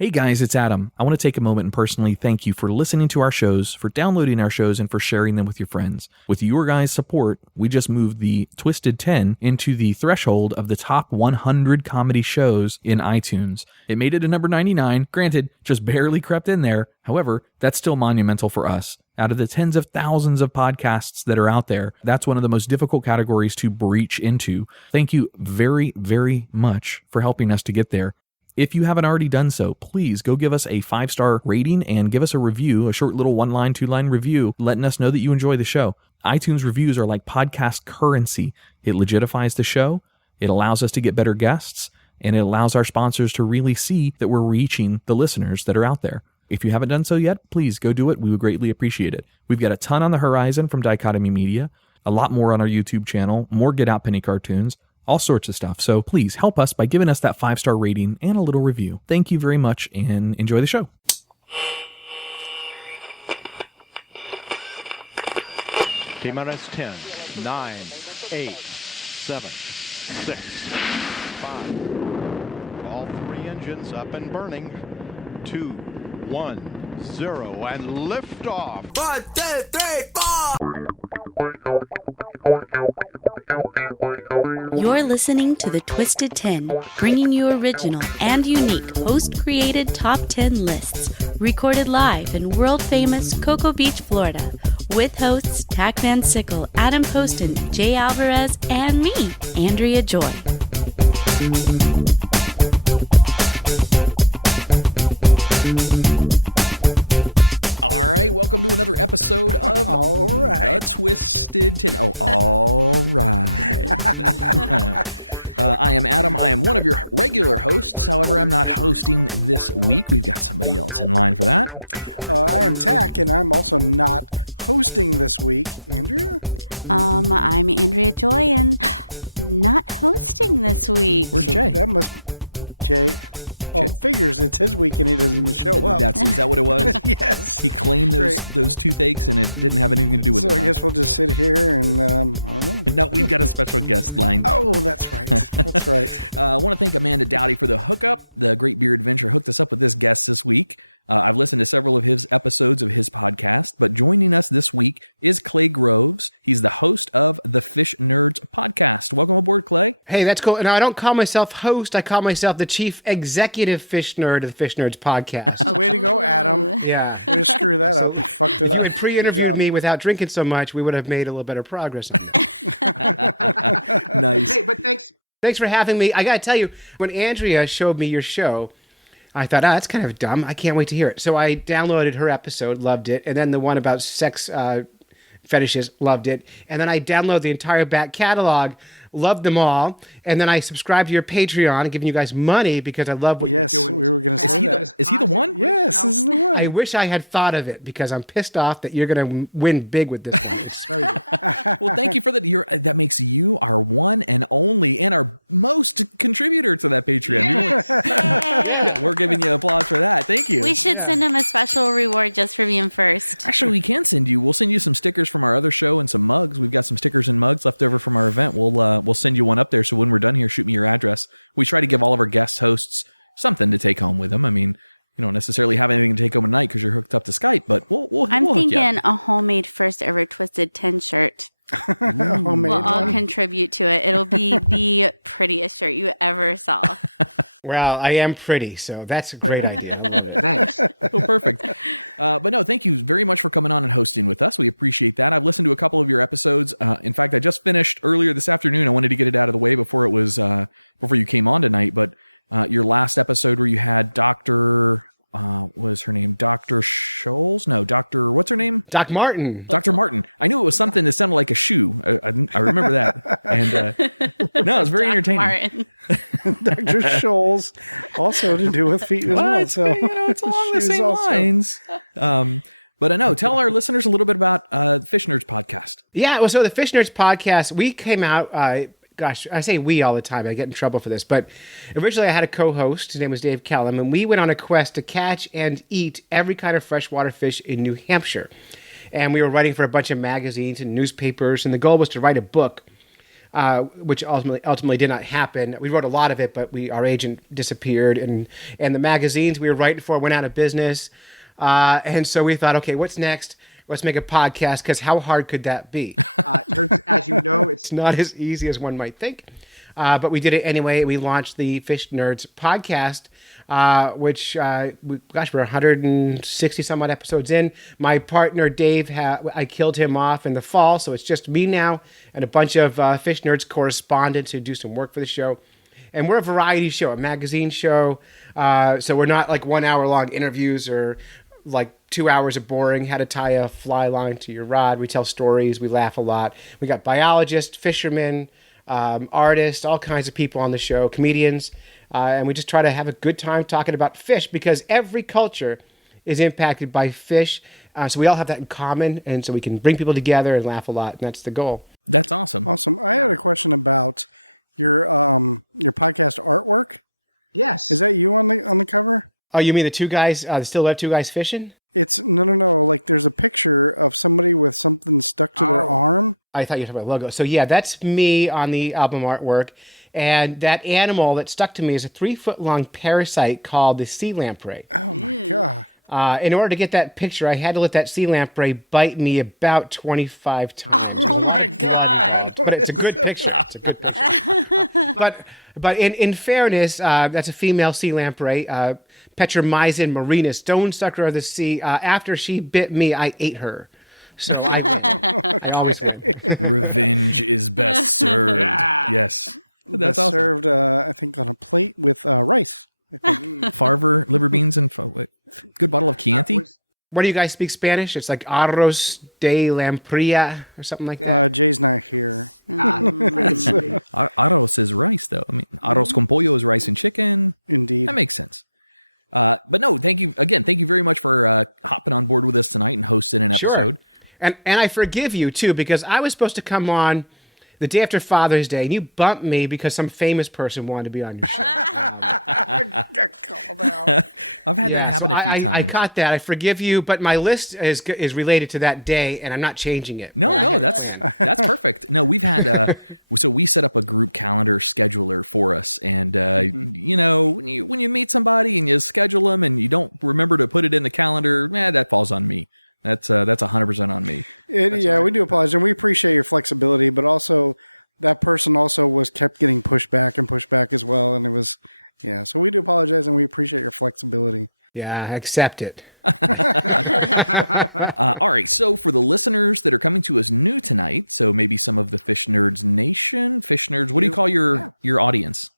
Hey guys, it's Adam. I want to take a moment and personally thank you for listening to our shows, for downloading our shows, and for sharing them with your friends. With your guys' support, we just moved the Twisted 10 into the threshold of the top 100 comedy shows in iTunes. It made it to number 99, granted, just barely crept in there. However, that's still monumental for us. Out of the tens of thousands of podcasts that are out there, that's one of the most difficult categories to breach into. Thank you very, very much for helping us to get there. If you haven't already done so, please go give us a 5-star rating and give us a review, a short little 1-line, 2-line review, letting us know that you enjoy the show. iTunes reviews are like podcast currency. It legitifies the show, it allows us to get better guests, and it allows our sponsors to really see that we're reaching the listeners that are out there. If you haven't done so yet, please go do it. We would greatly appreciate it. We've got a ton on the horizon from Dichotomy Media, a lot more on our YouTube channel, more Get Out Penny cartoons, all sorts of stuff. So please help us by giving us that 5-star rating and a little review. Thank you very much and enjoy the show. T-minus 10, 9, 8, 7, 6, 5. All 3 engines up and burning. 2, 1, 0, and liftoff. 1, 2, 3, 4. You're listening to The Twisted 10, bringing you original and unique host-created top 10 lists, recorded live in world-famous Cocoa Beach, Florida, with hosts Tach Van Sickle, Adam Poston, Jay Alvarez, and me, Andrea Joy. All right, welcome to another episode of The Twisted 10. Oh, all right. I am Adam. I am one of your regular hosts. However, I'm not hosting this week. We've got somebody else in line for that. I am Tach, and I'm also not hosting this week. Andrea? I'm Andrea Joy, and not hosting this week. Where's Jay? That must... Jay... Oh, figures it's his week and he doesn't even show up. Is that what it was? Yes. He claimed those toothaches and it didn't have anything to do with it. So I guess we'll just sit here and, I don't know. No, we've got a special guest lined up. Oh, that's right. That's right. I want to thank Amanda Dowdy for the hookup. The Great Beer Adventure hooked us up with this guest this week. I've listened to several of his episodes of his podcast, but joining us this week is Clay Groves. He's the host of the Fish Nerds podcast. Welcome aboard, Clay. Hey, that's cool. Now, I don't call myself host. I call myself the chief executive fish nerd of the Fish Nerds podcast. Way to go, Adam. Yeah. Way to screw that up. You fucked it up. If you had pre-interviewed me without drinking so much, we would have made a little better progress. Nice. Hey, but thanks for having me. I got to tell you, when Andrea showed me your show, I thought, that's kind of dumb. I can't wait to hear it. So I downloaded her episode, loved it. And then the one about sex fetishes, loved it. And then I downloaded the entire back catalog, loved them all. And then I subscribed to your Patreon, giving you guys money because I love what you're doing. Yes, we were going to say that. Is he the one? Yes, this is the one. I wish I had thought of it because I'm pissed off that you're going to win big with this one. It's very good. Well, thank you for that. That makes you our one and only and our most contributor to that Patreon. We're giving you applause for that. Thank you. We should send him a special reward just for being first. Actually, we'll send you some stickers from our other show and some mugs. We've got some stickers and mugs left over from our event. We'll send you one up there. So when we're done here, shoot me your address. We try to give all of our guest hosts something to take home with them. I mean, you don't necessarily have anything to take home tonight because you're hooked up to Skype, but I'm hook you thinking up. a homemade first ever Twisted 10 shirt. Homemade We'll all one. contribute to it. It'll be the prettiest shirt you ever saw. Well, I am pretty, so that's a great idea. Thanks. Oh, perfect. But no, thank you very much for coming on and hosting with us. We appreciate that. I've listened to a couple of your episodes. In fact, I just finished earlier this afternoon. I wanted to get it out of the way before it was before you came on tonight. But your last episode where you had Dr. What is her name? Dr. Scholes? No, Dr. What's her name? Doc Martin. Dr. Martin. I knew it was something that sounded like a shoe. I remember that. And no, it was very entertaining. Martin. Dr. Scholes, also to do with feet as well. It's, it's along the Shoes same also. lines. But I know, tell our listeners a little bit about Fish Nerds podcast. Yeah, well, so the Fish Nerds podcast, we came out, gosh, I say we all the time. I get in trouble for this. But originally I had a co-host. His name was Dave Kellum. And we went on a quest to catch and eat every kind of freshwater fish in New Hampshire. And we were writing for a bunch of magazines and newspapers. And the goal was to write a book which ultimately did not happen. We wrote a lot of it, but our agent disappeared, and the magazines we were writing for went out of business. And so we thought, okay, what's next? Let's make a podcast, because how hard could that be? As you know, it's not as easy as one might think. But we did it anyway. We launched the Fish Nerds podcast, which, we're 160 some odd episodes in. My partner, Dave, I killed him off in the fall, so it's just me now and a bunch of Fish Nerds correspondents who do some work for the show. And we're a variety show, a magazine show. So we're not like 1 hour long interviews or like 2 hours of boring, how to tie a fly line to your rod. We tell stories. We laugh a lot. We got biologists, fishermen, artists, all kinds of people on the show, comedians. And we just try to have a good time talking about fish, because every culture is impacted by fish. So we all have that in common. And so we can bring people together and laugh a lot. And that's the goal. That's awesome. Awesome. I had a question about your podcast artwork. Yes. Is that you on the cover? Oh, you mean the two guys, still have two guys fishing? It's no. Like there's a picture of somebody with something stuck to their arm. I thought you were talking about logo. So yeah, that's me on the album artwork. And that animal that stuck to me is a 3-foot long parasite called the sea lamprey. Oh my God. In order to get that picture, I had to let that sea lamprey bite me about 25 times. Oh my God. But it's a good picture. It's a good picture. But in fairness, that's a female sea lamprey, Petromyzon marina, stone sucker of the sea. After she bit me, I ate her. So I always win. Revenge is best served. Yes. That's awesome. served, I think, on a plate with rice. Farver, liver beans, and good bottle of Chianti. What do you guys speak Spanish? It's like arroz de lamprilla or something like that. Jay's not here. Arroz is rice, though. I mean, arroz con pollo is rice and chicken. Indeed. That makes sense. But no, thank you again. Thank you very much for hopping on board with us tonight and hosting an episode. And I forgive you, too, because I was supposed to come on the day after Father's Day, and you bumped me because some famous person wanted to be on your show. Got called out. I've had that happen a few times. I caught that. I forgive you, but my list is related to that day, and I'm not changing it. No, that's perfect. No, we've had so we set up a group calendar scheduler for us, and you know, when you meet somebody and you schedule them and you don't remember to put it in the calendar, that falls on me. That's 100% on me. We do apologize, and we appreciate your flexibility, but also that person also kept getting pushed back as well, and it was, so we do apologize, and we appreciate your flexibility. Yeah, I accept it. All right, so for the listeners that are coming to us new tonight, so maybe some of the Fish Nerds Nation, Fish Nerds, what do you call your audience?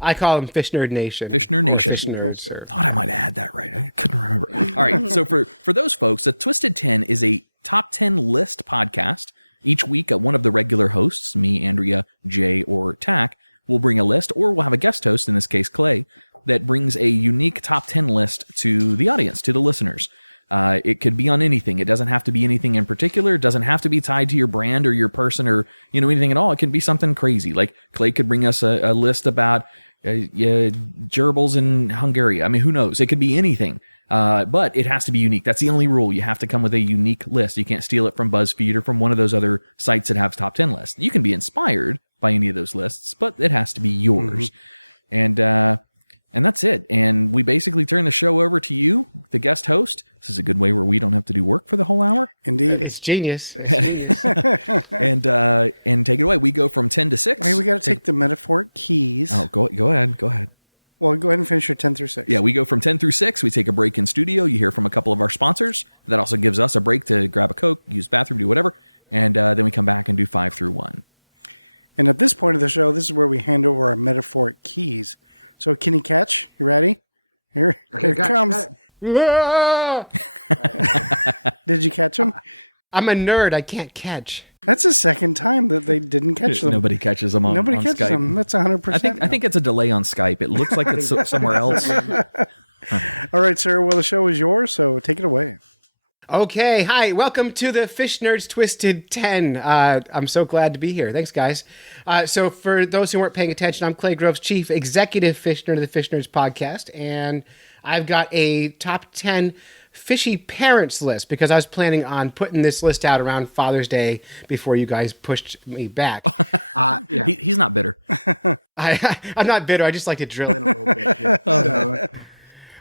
I call them Fish Nerd Nation. Fish Nerd Nation. Fish Nerds. Thought I might have had that right. I couldn't remember. All right. So for those folks, the Twisted 10 is a top 10 list podcast. Each week, one of the regular hosts, me, Andrea, Jay, or Tach, will bring a list, or we'll have a guest host, in this case, Clay, that brings a unique top 10 list to the audience, to the listeners. It could be on anything. It doesn't have to be anything in particular. It doesn't have to be tied to your brand or your person or, anything at all. It can be something crazy. Like Clay could bring us a list about gerbils in Hungary. I mean, who knows? It could be anything. But it has to be unique. That's the only rule. You have to come with a unique list. You can't steal it from BuzzFeed or from one of those other sites that have top 10 lists. You can be inspired by any of those lists, but it has to be yours. Mm-hmm. And that's it. And we basically turn the show over to you, the guest host. This is a good way where we don't have to do work for the whole hour. Indeed. It's genius. And take it away. We go from 10 to 6. Hey, we got to take the metaphoric keys. Oh, go ahead. Well, go ahead and finish your 10 through 6. Yeah, we go from 10 through 6. We take a break in studio. You hear from a couple of our sponsors. That also gives us a break to grab a Coke, use the bathroom, do whatever. And then we come back and do 5 through 1. And at this point of the show, this is where we hand over our metaphoric keys. So, can you catch? You ready? Here it comes. Did you catch them? I'm a nerd. I can't catch. That's the second time that they didn't catch them. Nobody catches them on Skype. Nobody catches them. That's 100%. I think it's a delay on Skype. It looks like it's somewhere else. All right, sir. Well, the show is yours, so take it away. Okay. Hi. Welcome to the Fish Nerds Twisted 10. I'm so glad to be here. Thanks, guys. So for those who weren't paying attention, I'm Clay Grove's chief executive fish nerd of the Fish Nerds podcast. And I've got a top 10 fishy parents list because I was planning on putting this list out around Father's Day before you guys pushed me back. He's not bitter. I'm not bitter. I just like to drill in a little bit. Here. So,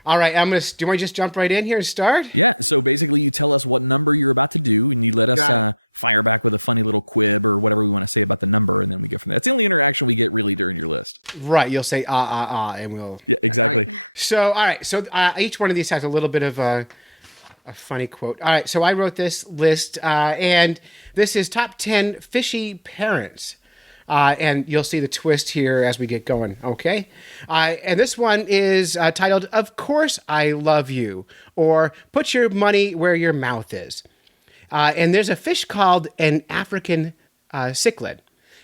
all right, do you want to just jump right in here and start? Yeah, so basically you tell us what number you're about to do, and you let us fire back with a funny little quib or whatever we want to say about the number, and then we go from there. That's the only interaction we get really during your list. Right, you'll say, and we'll... Yeah, exactly. All right, so each one of these has a little bit of a funny quote. All right, so I wrote this list, and this is top 10 fishy parents. And you'll see the twist here as we get going, okay? And this one is titled, Of Course I Love You, or Put Your Money Where Your Mouth Is. And there's a fish called an African cichlid.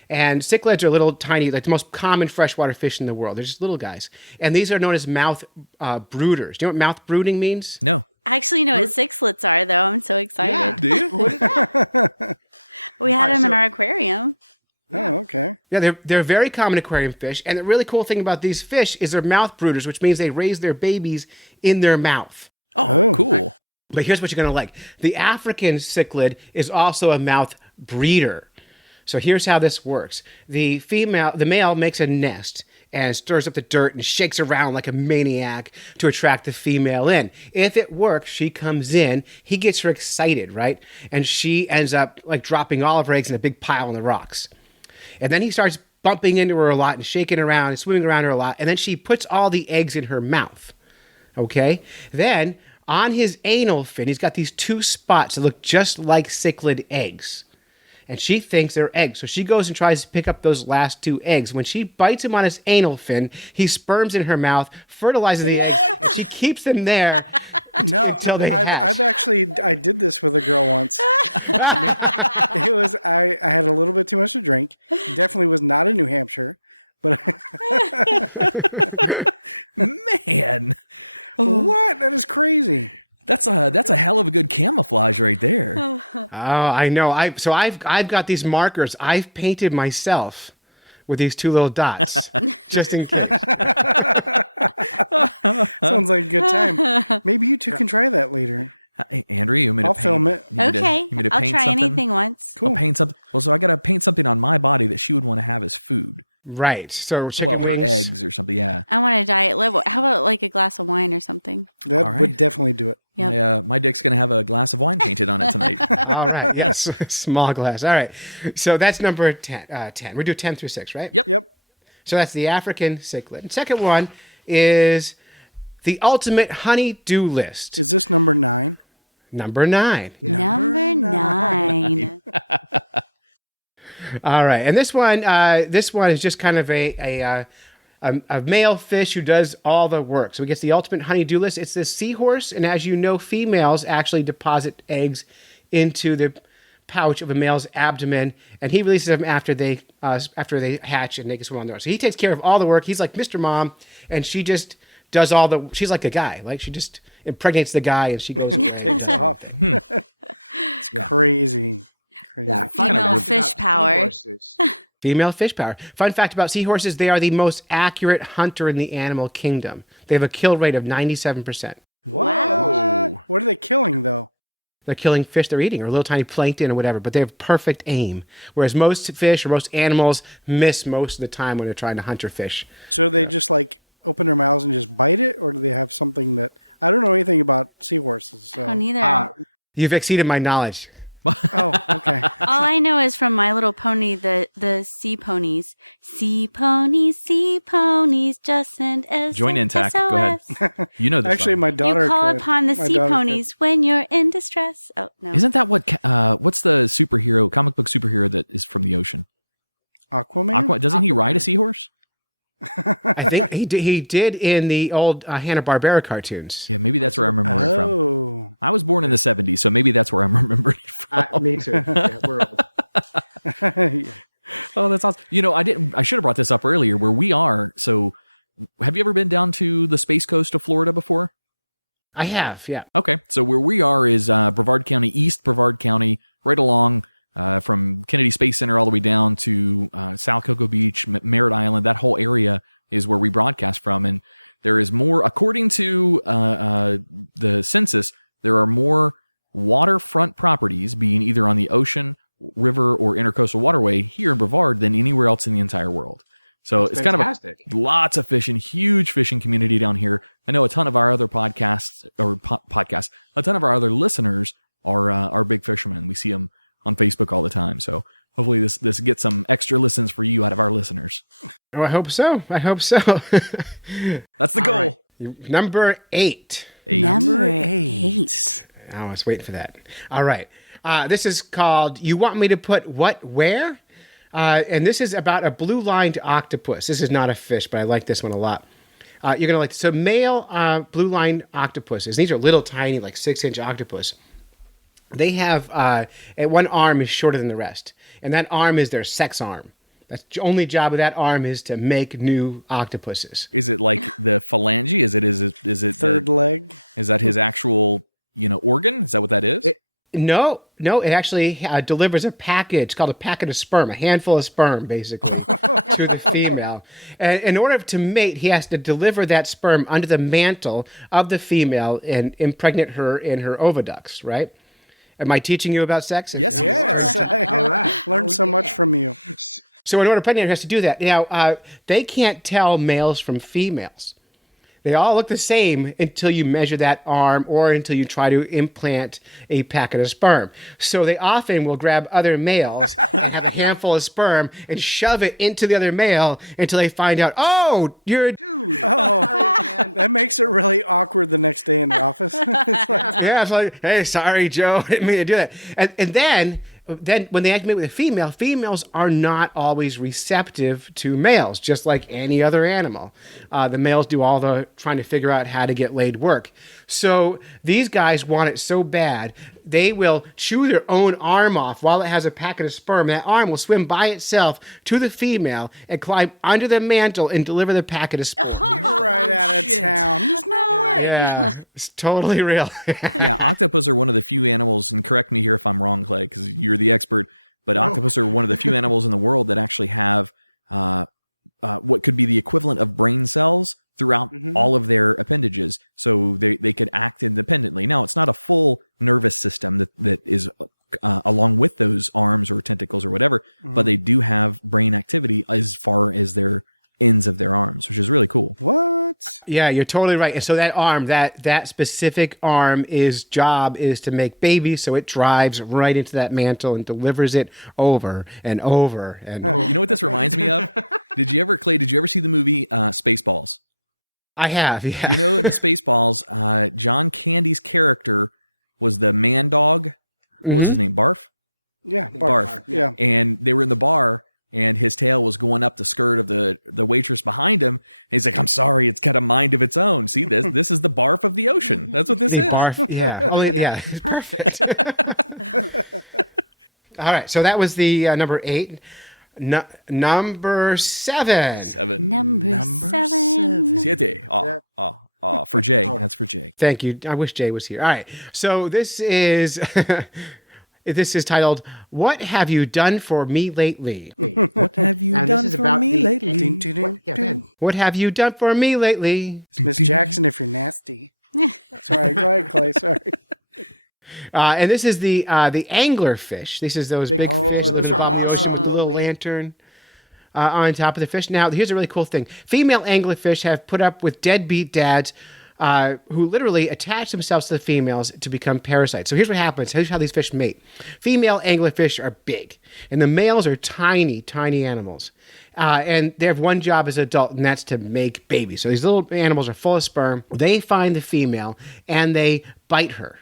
And cichlids are little tiny, like the most common freshwater fish in the world. They're just little guys. And these are known as mouth brooders. Do you know what mouth brooding means? No. I actually know what cichlids are, though. I'm so excited. Yeah. Do you? We had them in our aquarium. Oh, okay. Yeah, they're very common aquarium fish. And the really cool thing about these fish is they're mouth brooders, which means they raise their babies in their mouth. Oh, cool. But here's what you're going to like. The African cichlid is also a mouth breeder. So here's how this works. The male makes a nest and stirs up the dirt and shakes around like a maniac to attract the female in. If it works, she comes in, he gets her excited, right? And she ends up like dropping all of her eggs in a big pile on the rocks. And then he starts bumping into her a lot and shaking around and swimming around her a lot. And then she puts all the eggs in her mouth. Okay? Then on his anal fin, he's got these two spots that look just like cichlid eggs. And she thinks they're eggs. So she goes and tries to pick up those last two eggs. When she bites him on his anal fin, he sperms in her mouth, fertilizes the eggs, and she keeps them there until they hatch. I did this with a girl once. I had a little bit too much to drink. Definitely was not in New Hampshire, but Man. What? That is crazy. That's a hell of a good camouflage right there. Oh, I know. I've got these markers I've painted myself with these two little dots, just in case. Sounds like a good time. Maybe you two can try that later. Hey, Andrea, you want me to I'll paint? film it. Okay, I'll try anything once. Cool. I'll paint something. Well, so I got to paint something on my body that she would want to have as food. Right. So chicken her wings. eggs or something. Yeah. I want a diet live. How about like a glass of wine or something? That All right. would definitely do it. Yep. My dick's gonna have a glass of wine painted on it tonight. All right. Yes. Small glass. All right. So that's number 10. 10. We do 10 through 6, right? Yep. So that's the African cichlid. And second one is the ultimate honey-do list. Is this number 9? Number 9. Number 9. All right, and this one is just kind of a male fish who does all the work. So he gets the ultimate honey-do list. It's this seahorse, and as you know, females actually deposit eggs into the pouch of a male's abdomen, and he releases them after they hatch and they can swim on their own. So he takes care of all the work. He's like Mr. Mom, and she just does all the. She's like a guy, like she just impregnates the guy, and she goes and Takes off. It's crazy. Yeah, Female fish power. Female fish power. Fun fact about seahorses, they are the most accurate hunter in the animal kingdom. They have a kill rate of 97%. Wow. What are they killing, though? They're killing fish they're eating or little tiny plankton or whatever, but they have perfect aim. Whereas most fish or most animals miss most of the time when they're trying to hunt or fish. So they just like open their mouths and just bite it? Or do they have something that... I don't know anything about seahorses. So. Oh, neither. You've exceeded my knowledge. Oh, okay. All I know is from My Little Pony, the sea ponies. Sea ponies, just send SOS. Join in, Tach. Go ahead. You know this Actually, song. my daughter You call could. upon the My sea daughter ponies when you're in distress. Oh, no. Isn't that what's the comic book superhero that is from the ocean? could. Aquaman? Doesn't he ride a seahorse? I think he did in the old Hanna-Barbera cartoons. Yeah, maybe that's where I'm remembering it from. Oh. I was born in the 70s, so maybe that's where I'm remembering it from. Me too. Yeah, we're old. Oh, that's awesome. You know, I should have brought this up earlier where we are. So have you ever been down to the Space Coast of Florida before? I have, yeah. Okay. So where we are is Brevard County, East Brevard County, right along from Kennedy Space Center all the way down to South Cocoa Beach, Merritt Island. That whole area is where we broadcast from. And there is more, according to the census, there are more waterfront properties being either on the ocean, river, or intercoastal waterway here in Brevard than anywhere else in the entire world. So it's fantastic. kind of lots of fishing, huge fishing community down here. I know a ton of our other podcasts, a ton of our other listeners are big fishermen. We see them on Facebook all the time. So hopefully this gets some extra listens for you out of our listeners. Oh, I hope so. That's the goal. Right. Number 8. Number 8. I was waiting for that. All right. This is called You Want Me to Put What Where? And this is about a blue-lined octopus. This is not a fish, but I like this one a lot. You're going to like this. So male blue-lined octopuses, these are little tiny, like 6-inch octopus. They have, one arm is shorter than the rest. And that arm is their sex arm. That's the only job of that arm is to make new octopuses. Is it like the phalange? Is it Third leg? Is that his actual, organ? Is that what that is? No, it actually delivers a package. It's called a packet of sperm, a handful of sperm, basically, to the female. And in order to mate, he has to deliver that sperm under the mantle of the female and impregnate her in her oviducts, right? Am I teaching you about sex? Yes, you Yes. All right. Learned so much from you. So in order to pregnate, he has to do that. Now, they can't tell males from females. They all look the same until you measure that arm or until you try to implant a packet of sperm. So they often will grab other males and have a handful of sperm and shove it into the other male until they find out, oh, you're a dude. Oh, that makes it really awkward the next day in the office. Yeah, it's like, hey, sorry, Joe, I didn't mean to do that. And then when they mate with a female, females are not always receptive to males, just like any other animal. The males do all the trying to figure out how to get laid work. So these guys want it so bad, they will chew their own arm off while it has a packet of sperm. That arm will swim by itself to the female and climb under the mantle and deliver the packet of sperm. Right out of town. There's no way. Yeah, it's totally real. Yeah, octopus are one of the few animals, and correct me here if I'm wrong, Clay, because you're the expert, but octopus are one of the few animals in the world that actually have what could be the equivalent of brain cells throughout all of their appendages. So they could act independently. Now, it's not a full nervous system that is along with those arms or tentacles or whatever, but they do have brain activity as far as their ends of their arms, which is really cool. What? Yeah, you're totally right. And so that arm, that specific arm, job is to make babies. So it drives right into that mantle and delivers it over and over and over. You know what this reminds me of? Did you ever see the movie Spaceballs? I have, yeah. You know, in the Spaceballs, John Candy's character was the man dog. What was his name? Barf? Yeah, Barf. Yeah. And they were in the bar, and his tail was going up the skirt of the waitress behind him. And he's like, I'm sorry, it's got a mind of its own. See this? This is the barf of the ocean. That's what this is. Barf. Yeah. Well, yeah. Perfect. All right. So that was the number 8. Number 7. Number 7. Siete. For Jay. That's for Jay. Thank you. I wish Jay was here. All right. So this is titled, What Have You Done For Me Lately? What have you done for me lately? What have you done for me lately? It's Miss Jackson if you're nasty. Sorry, go ahead, Clay. Sorry. And this is the anglerfish. This is those big fish. those are awesome. Little lantern on top of the fish. Now, here's a really cool thing. Female anglerfish have put up with deadbeat dads who literally attach themselves to the females to become parasites. So here's what happens. Here's how these fish mate. Female anglerfish are big, and the males are tiny, tiny animals. And they have one job as an adult, and that's to make babies. So these little animals are full of sperm. They find the female, and they bite her.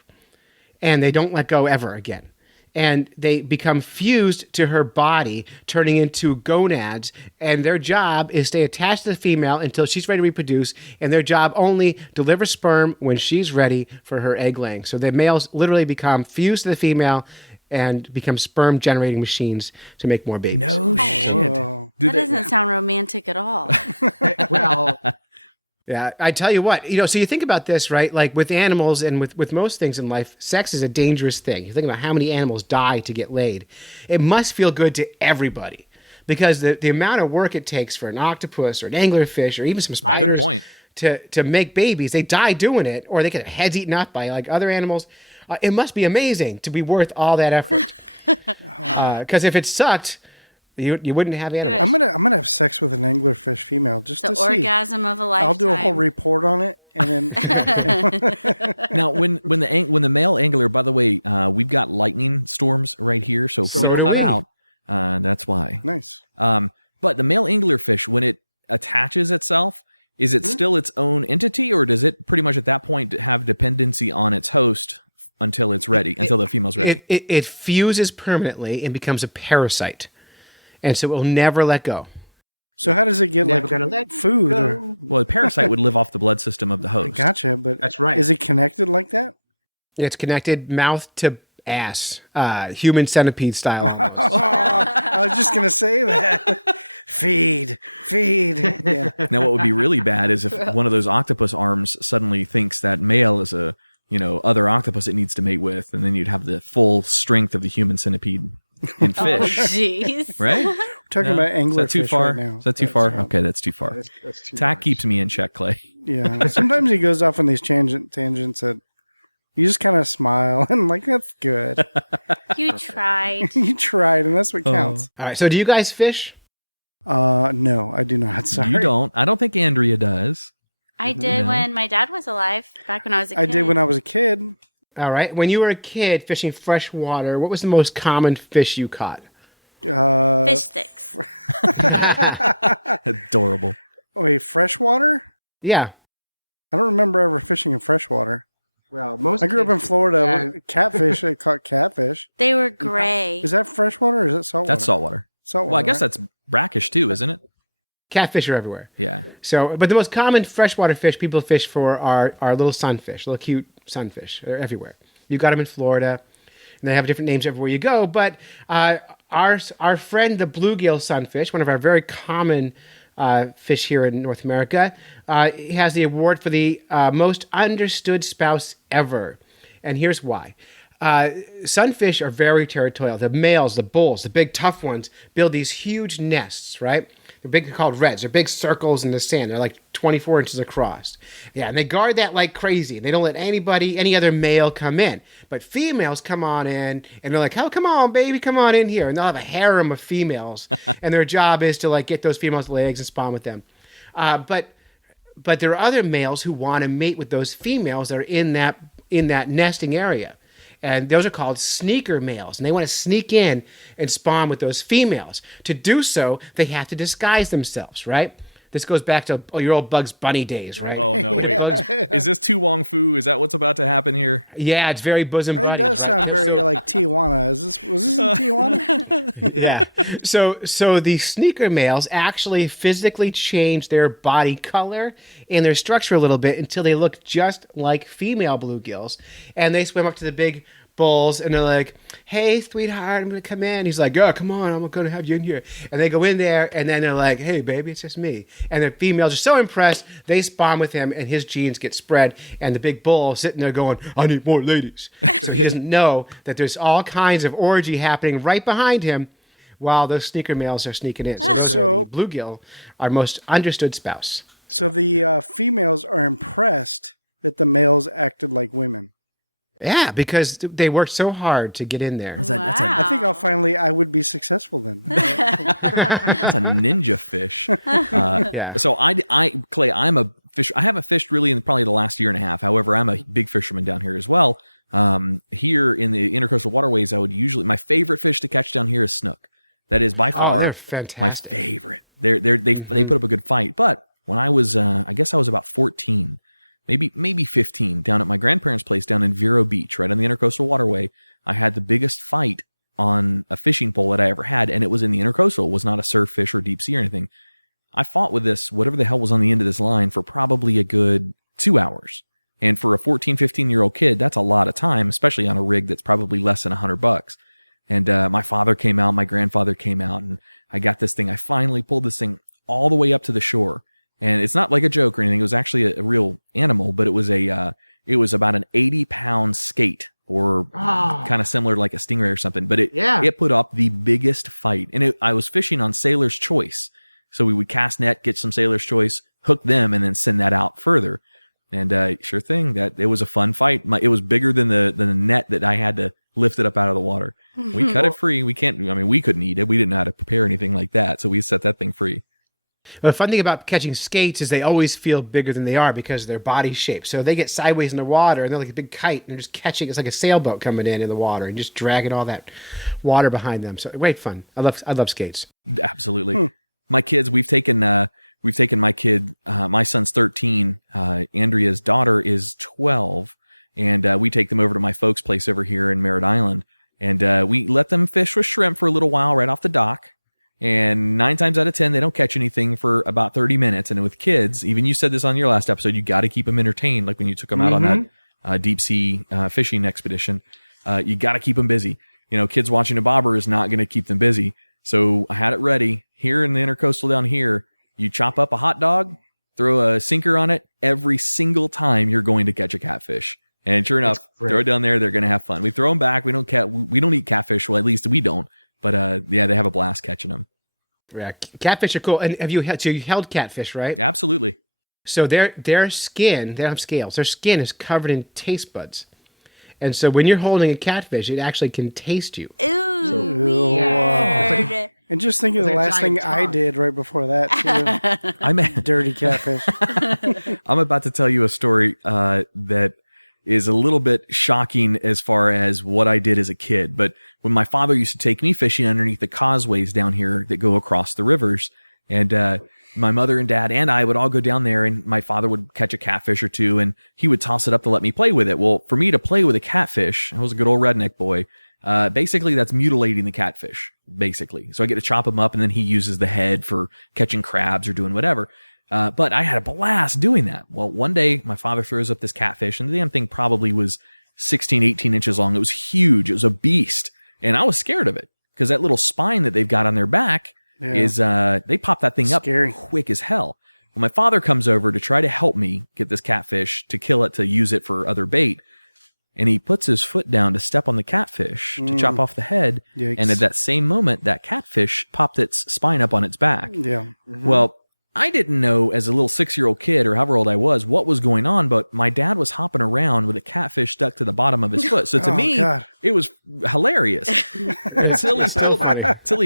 And they don't let go ever again. And they become fused to her body, turning into gonads. And their job is stay attached to the female until she's ready to reproduce. And their job only deliver sperm when she's ready for her egg laying. So the males literally become fused to the female and become sperm generating machines to make more babies. No shit. That doesn't sound romantic at all. Well, yeah, I tell you what, so you think about this, right? Like with animals and with most things in life, sex is a dangerous thing. You think about how many animals die to get laid. It must feel good to everybody because the amount of work it takes for an octopus or an anglerfish or even some spiders to make babies. They die doing it, or they get their heads eaten up by like other animals. It must be amazing to be worth all that effort. Because if it sucked, you wouldn't have animals. I'm gonna have sex with an anglerfish female just The to see. orgasm of a lifetime. I'll do a whole report on it, and then Now, when the male angler, by the way, we've got lightning storms right here, so if we do cut we. out, that's why. nice. But the male anglerfish, when it attaches itself, is it still its own entity, or does it pretty much at that point have dependency on its host until it's ready, until the female's ready? It fuses permanently and becomes a parasite, and so it will never let go. So how does it get Never like gonna let food? go. Or, Well, a parasite would live off the blood system of the host. gotcha, but That's right. Is it connected like that? It's connected mouth to ass, human centipede style. I was just gonna say that. Feed. Yeah. Now, what would be really bad is if one of those octopus arms suddenly thinks that male is a, other octopus it needs to mate with, and then you'd have the full strength of the human centipede in Oh, fish, jeez. right? We're talking about Is that too anglerfish far? right now. Is that too far? Okay, that's too far. That's too Tach much. keeps me in check, Clay. Yeah. Sometimes he goes off on these tangents that you just kind of smile and like, that's good. You tried. You tried, and that's what counts. All right. So, do you guys fish? No, I do not. Sorry. You don't. I don't think Andrea does. I did No. when my dad was alive, back when I was a kid. I did when I was a kid. All right. When you were a kid fishing freshwater, what was the most common fish you caught? Fish sticks. Adorable. Wait, freshwater? Yeah. I don't remember ever fishing in freshwater. Well, most. I grew up in kids- Florida. and- Catfish. I caught catfish. They were gray. Is that freshwater or is that saltwater? That's saltwater. Saltwater. Well, I guess right? that's brackish too, isn't it? Catfish are everywhere. Yeah. So, but the most common freshwater fish people fish for are little sunfish, little cute sunfish. They're everywhere. You got them in Florida, and they have different names everywhere you go. But our friend the bluegill sunfish, one of our very common fish here in North America, he has the award for the most understood spouse ever, and here's why. Sunfish are very territorial. The males, the bulls, the big tough ones, build these huge nests, right? They're big, called reds. They're big circles in the sand. They're like 24 inches across. Yeah, and they guard that like crazy. They don't let any other male come in. But females come on in, and they're like, oh, come on, baby, come on in here. And they'll have a harem of females. And their job is to like get those females' legs and spawn with them. But there are other males who want to mate with those females that are in that nesting area. And those are called sneaker males. And they want to sneak in and spawn with those females. To do so, they have to disguise themselves, right? This goes back to your old Bugs Bunny days, right? Oh no! Wait, is this Tu Wong Fu? Is that what's about to happen here? Yeah, it's very bosom It buddy. does sound very like Tijuana. Was this in Tijuana? Yeah. So the sneaker males actually physically change their body color and their structure a little bit until they look just like female bluegills. And they swim up to the big bulls and they're like, hey, sweetheart, I'm going to come in. He's like, oh, come on, I'm going to have you in here. And they go in there and then they're like, hey, baby, it's just me. And the females are so impressed, they spawn with him and his genes get spread. And the big bull sitting there going, I need more ladies. So he doesn't know that there's all kinds of orgy happening right behind him while those sneaker males are sneaking in. So- bluegill, our most understood spouse. So the females are impressed that the males acted like women. Yeah, because they worked so hard to get in there. That's I think I would be successful then. That's a ninja fish. Yeah. So Clay, I'm a fish. I haven't fished really in probably the last year and a half. However, I'm a big fisherman down here as well. Here in the intercoastal waterways, my favorite fish to catch down here is snook. That is by far they're fantastic. my favorite. They put up a good fight. But when I was, I guess I was about 14, maybe 15, down at my grandparents' place down in Vero Beach, right on the intercoastal waterway, I had the biggest fight on a fishing pole that I ever had, and it was in the intercoastal. It was not a surf fish or deep sea or anything. I fought with this, whatever the hell was on the end of this line, for probably a good 2 hours. And for a 14, 15-year-old kid, that's a lot of time, especially on a rig that's probably less than $100. And my father came out, my grandfather came out, and I got this thing. I finally pulled this thing all the way up to the shore. And it's not like a joke or anything. It was actually a real animal, but it was about an 80-pound skate, or kind of similar to like a stingray or something. But it put up the biggest fight. And I was fishing on Sailor's Choice. So we would cast net, get some Sailor's Choice, hook them and then send that out further. And sure thing, that it was a fun fight. It was bigger than the net that I had to lift it up out of the water. We cut it free. We couldn't eat it. We didn't know how to prepare anything like that, so we set that thing free. Well, the fun thing about catching skates is they always feel bigger than they are because of their body shape. So they get sideways in the water and they're like a big kite and they're just catching. It's like a sailboat coming in the water and just dragging all that water behind them. So great fun. I love skates. Absolutely. My kids, we've taken my kid, my son's 13, Andrea's daughter is 12, and we take them over to my folks' place over here in Merritt Island, and we let them fish with shrimp for a little while right off the dock. And 9 times out of 10, they don't catch anything for about 30 minutes. And with kids, even you said this on your last episode, you got to keep them entertained. Like when you took them out on that deep sea fishing expedition, you got to keep them busy. Kids watching a bobber is not going to keep them busy. So I had it ready here in the intercoastal down here. You chop up a hot dog, throw a sinker on it. Every single time you're going to catch a catfish. And sure enough, throw it down there. They're going to have fun. We throw them back. We don't eat catfish. Well, at least we don't. But they have a blast catching them. Yeah, catfish are cool. And you held catfish, right? Absolutely. So their skin, they don't have scales. Their skin is covered in taste buds. And so when you're holding a catfish, it actually can taste you. Ooh, weird. And just think of the last thing I did right before that, too. I'm dirty catfish. I'm about to tell you a story that is a little bit shocking as far as what I did as a kid. But when my father used to take me fishing underneath the causeways down here that go across the rivers, and my mother and dad and I would all go down there, and my father would catch a catfish or two, and he would toss it up to let me play with it. Well, for me to play with a catfish, I was a good old redneck boy. Basically, that's mutilating the catfish, basically. So I get to chop him up, and then he uses the head for catching crabs or doing whatever. But I had a blast doing that. Well, one day, my father throws up this catfish, and the damn thing probably was 16, 18 inches long. It was huge. It was a beast. And I was scared of it, because that little spine that they've got on their back is, they pop that thing up quick as hell. Well, my father comes over to try to help me get this catfish, to kill it, to use it for other bait. And he puts his foot down to step on the catfish to chop off the head. Yikes. And at that same moment, that catfish popped its spine up on its back. Yeah. Well, I didn't know as a little 6-year-old kid or however old I was what was going on, but my dad was hopping around with a catfish stuck to the bottom of his foot. So to me, it was hilarious until he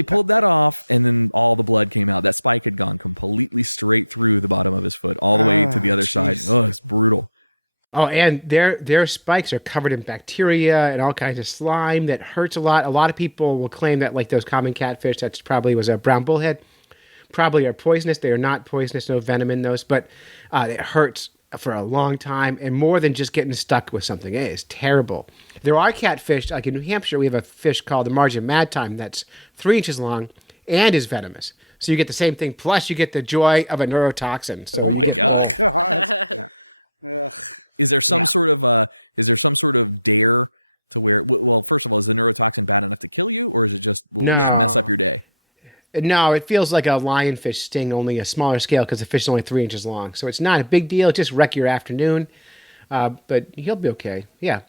pulled that off, and then all the blood came out. That spike had gone completely straight through the bottom of his foot, all the way to the other side. Oh, it's brutal. Oh, and their spikes are covered in bacteria and all kinds of slime that hurts a lot. A lot of people will claim that, like those common catfish, that probably was a brown bullhead, probably are poisonous. They are not poisonous, no venom in those, but it hurts for a long time, and more than just getting stuck with something. It is terrible. There are catfish, like in New Hampshire, we have a fish called the margin mad time that's 3 inches long and is venomous. So you get the same thing, plus you get the joy of a neurotoxin. So oh my God. Yeah. Is there some sort of dare to where, well, first of all, is the neurotoxin bad enough to kill you, or is it just, will it just mess up your day? No, it feels like a lionfish sting, only a smaller scale, because the fish is only 3 inches long. So it's not a big deal. It just wreck your afternoon. But he'll be okay. Yeah.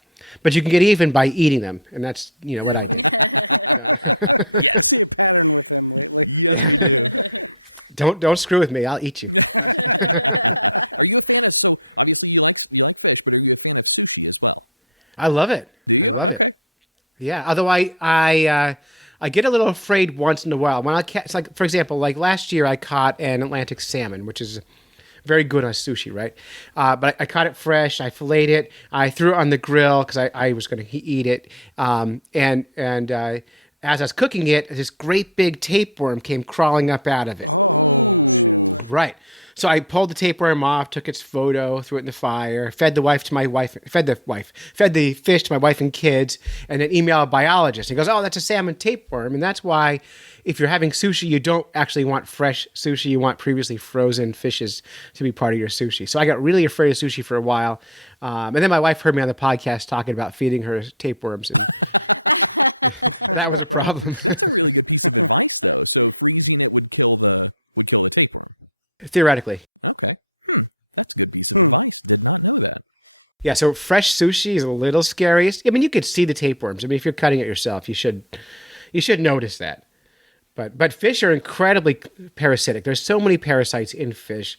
But you can get even by eating them. And that's, what I do. I see a pattern with him lately. Yes, we do. Don't screw with me. I'll eat you. Are you a fan of, so obviously you like fish, but are you a fan of sushi as well? I love it. Do you? Okay. Yeah. Although I get a little afraid once in a while. When I catch, like, for example, like last year I caught an Atlantic salmon, which is very good on sushi, right? But I caught it fresh. I filleted it. I threw it on the grill because I was going to eat it. And as I was cooking it, this great big tapeworm came crawling up out of it. Oh, shoot. Right. So I pulled the tapeworm off, took its photo, threw it in the fire, fed the fish to my wife and kids, and then emailed a biologist. He goes, "Oh, that's a salmon tapeworm." And that's why if you're having sushi, you don't actually want fresh sushi. You want previously frozen fishes to be part of your sushi. So I got really afraid of sushi for a while. And then my wife heard me on the podcast talking about feeding her tapeworms. And that was a problem. That's a really good piece of advice, though. So freezing it would kill the tapeworm. Theoretically. Okay. That's a good piece of advice. Did not know that. Yeah, so fresh sushi is a little scary. I mean, you could see the tapeworms. I mean, if you're cutting it yourself, you should notice that. But fish are incredibly parasitic. There's so many parasites in fish.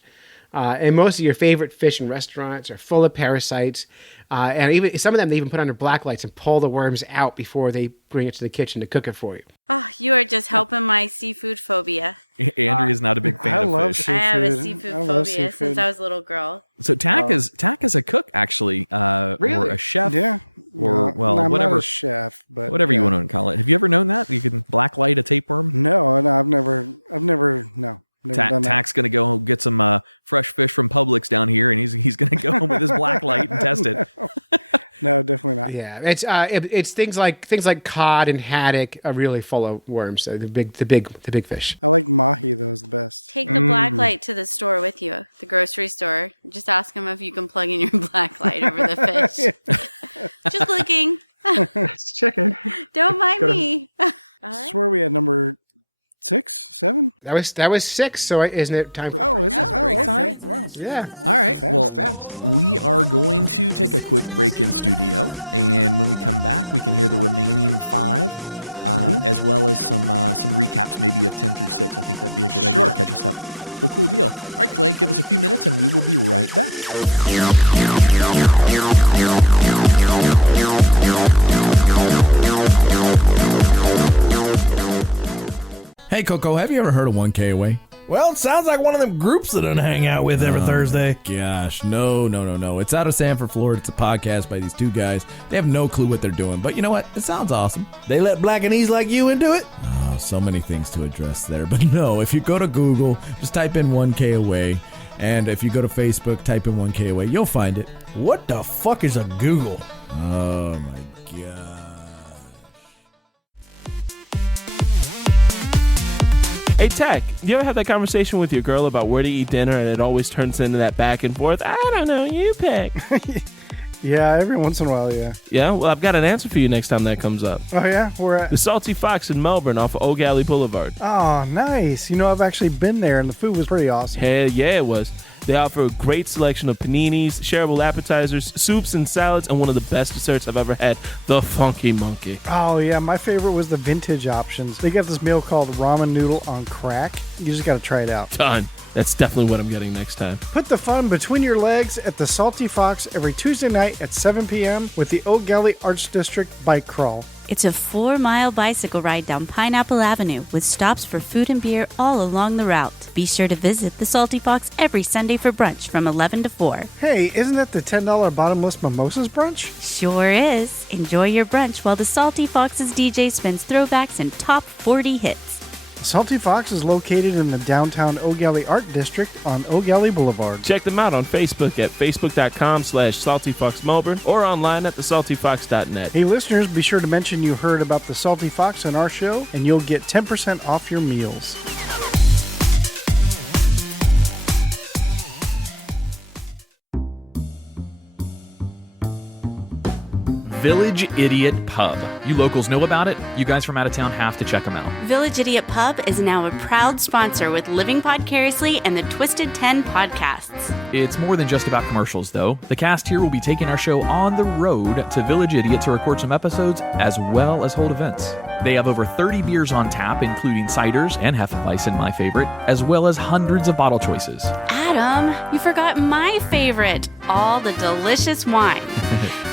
And most of your favorite fish in restaurants are full of parasites. And even some of them, they even put under black lights and pull the worms out before they bring it to the kitchen to cook it for you. Oh, you are just helping my seafood phobia. Andrea's not a big fan of fish. seafood. I have a seafood I love phobia seafood. since I was a little girl. So Tach is a cook actually, or Really? a chef, Yeah. or I'm not whatever a chef, but whatever you yeah. want to call it. Have you ever known that you can blacklight a tapeworm? No, I've never done that. Tach's gonna go get some fresh fish from Publix down here, and he's gonna go home with his blacklight and test it. No, definitely not. Yeah, it's things like cod and haddock are really full of worms. So the big fish. I like mahi though, is the best. Take the black light to the store with you, the grocery store. Just ask them if you can plug in your black light over the fish. Just looking. It's chicken. Don't mind me. All I right. swear we had number 6, 7. That was 6. So isn't it time for? Oh, is it? Oh, break okay. time? Wow. Yeah. All right. Fast. Well, we are going to take a quick break in studio, and when we come back, we can hear the remaining 5, as well as some recaps, maybe of 10 through 6. I think that'd be a good idea to catch us up. Well, cool deal. All right, Clay, give us a few minutes, and we will be right back. Hey, Coco, have you ever heard of 1K Away? Well, it sounds like one of them groups that I hang out with every Thursday. Gosh, no. It's out of Sanford, Florida. It's a podcast by these 2 guys. They have no clue what they're doing, but you know what? It sounds awesome. They let black and ease like you into it? Oh, so many things to address there. But no, if you go to Google, just type in 1K Away. And if you go to Facebook, type in 1K Away. You'll find it. What the fuck is a Google? Oh, my God. Hey, Tach, you ever have that conversation with your girl about where to eat dinner and it always turns into that back and forth? I don't know, you pick. Yeah, every once in a while, yeah. Yeah, well, I've got an answer for you next time that comes up. Oh, yeah? Where at? The Salty Fox in Melbourne off of Old Galley Boulevard. Oh, nice. You know, I've actually been there, and the food was pretty awesome. Hell yeah, it was. They offer a great selection of paninis, shareable appetizers, soups and salads, and one of the best desserts I've ever had, the Funky Monkey. Oh, yeah. My favorite was the vintage options. They got this meal called ramen noodle on crack. You just got to try it out. Done. That's definitely what I'm getting next time. Put the fun between your legs at the Salty Fox every Tuesday night at 7 p.m. with the Oak Galley Arts District Bike Crawl. It's a 4-mile bicycle ride down Pineapple Avenue with stops for food and beer all along the route. Be sure to visit the Salty Fox every Sunday for brunch from 11 to 4. Hey, isn't that the $10 bottomless mimosas brunch? Sure is. Enjoy your brunch while the Salty Fox's DJ spins throwbacks and top 40 hits. The Salty Fox is located in the downtown Oak Galley Art District on Oak Galley Boulevard. Check them out on Facebook at facebook.com/saltyfoxmelbourne or online at thesaltyfox.net. Hey listeners, be sure to mention you heard about the Salty Fox on our show and you'll get 10% off your meals. Village Idiot Pub. You locals know about it. You guys from out of town have to check them out. Village Idiot Pub is now a proud sponsor with Living Podcariously and the Twisted 10 podcasts. It's more than just about commercials, though. The cast here will be taking our show on the road to Village Idiot to record some episodes as well as hold events. They have over 30 beers on tap, including ciders and Hefeweizen, my favorite, as well as hundreds of bottle choices. Adam, you forgot my favorite, all the delicious wine.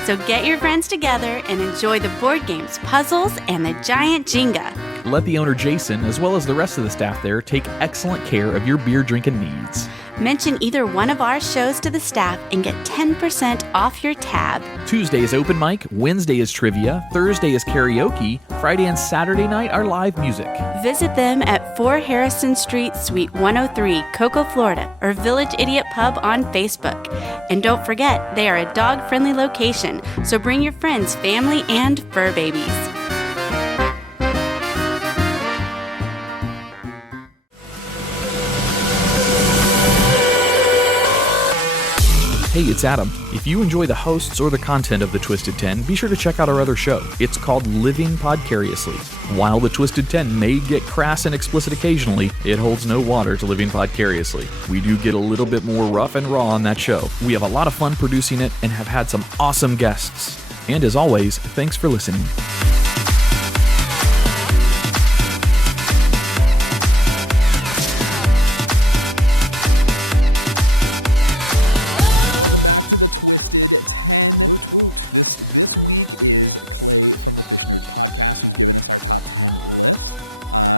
So get your friends together and enjoy the board games, puzzles, and the giant Jenga. Let the owner, Jason, as well as the rest of the staff there, take excellent care of your beer drinking needs. Mention either one of our shows to the staff and get 10% off your tab. Tuesday is open mic, Wednesday is trivia, Thursday is karaoke, Friday and Saturday night are live music. Visit them at 4 Harrison Street, Suite 103, Cocoa, Florida, or Village Idiot Pub on Facebook. And don't forget, they are a dog-friendly location, so bring your friends, family, and fur babies. Hey, it's Adam. If you enjoy the hosts or the content of the Twisted 10, be sure to check out our other show. It's called Living Podcariously. While the Twisted 10 may get crass and explicit occasionally, it holds no water to Living Podcariously. We do get a little bit more rough and raw on that show. We have a lot of fun producing it and have had some awesome guests. And as always, thanks for listening. welcome back to the Twisted 10. Woot woot. This week is Clay from the Fish Nerds podcast, who's given us our top 10 list.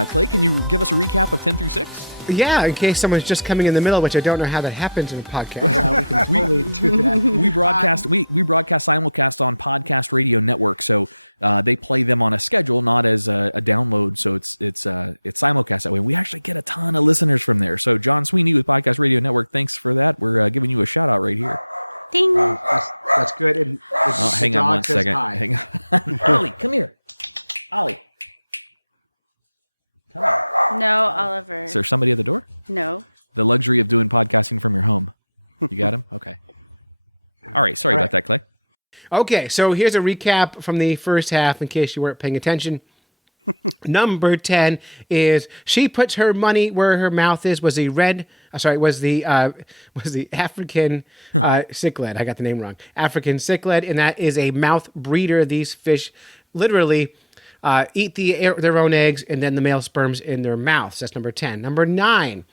Clay, can you give us a recap of 10 through 6? Yeah, in case someone's just coming in the middle, which I don't know how that happens in a podcast. We can totally do that. We broadcast simulcast on Podcast Radio Network, so they play them on a schedule, not as a download. So it's simulcast that way. We actually get a ton of listeners from there. So John Sweeney with Podcast Radio Network, thanks for that. We're giving you a shout out right here. Ding. That's good. And Hang on one second. Hang on. Ollie, come here. Ollie. Come on. No, Oliver. Is there somebody at the door? No. The luxury of doing podcasting from your home. You got him? Okay. All right. Sorry about that, Clay. Okay, so here's a recap from the first half in case you weren't paying attention. Number 10 is she puts her money where her mouth is. Was the African cichlid. I got the name wrong. African cichlid, and that is a mouth breeder. These fish literally eat their own eggs and then the male sperms in their mouths. That's number 10. Number 9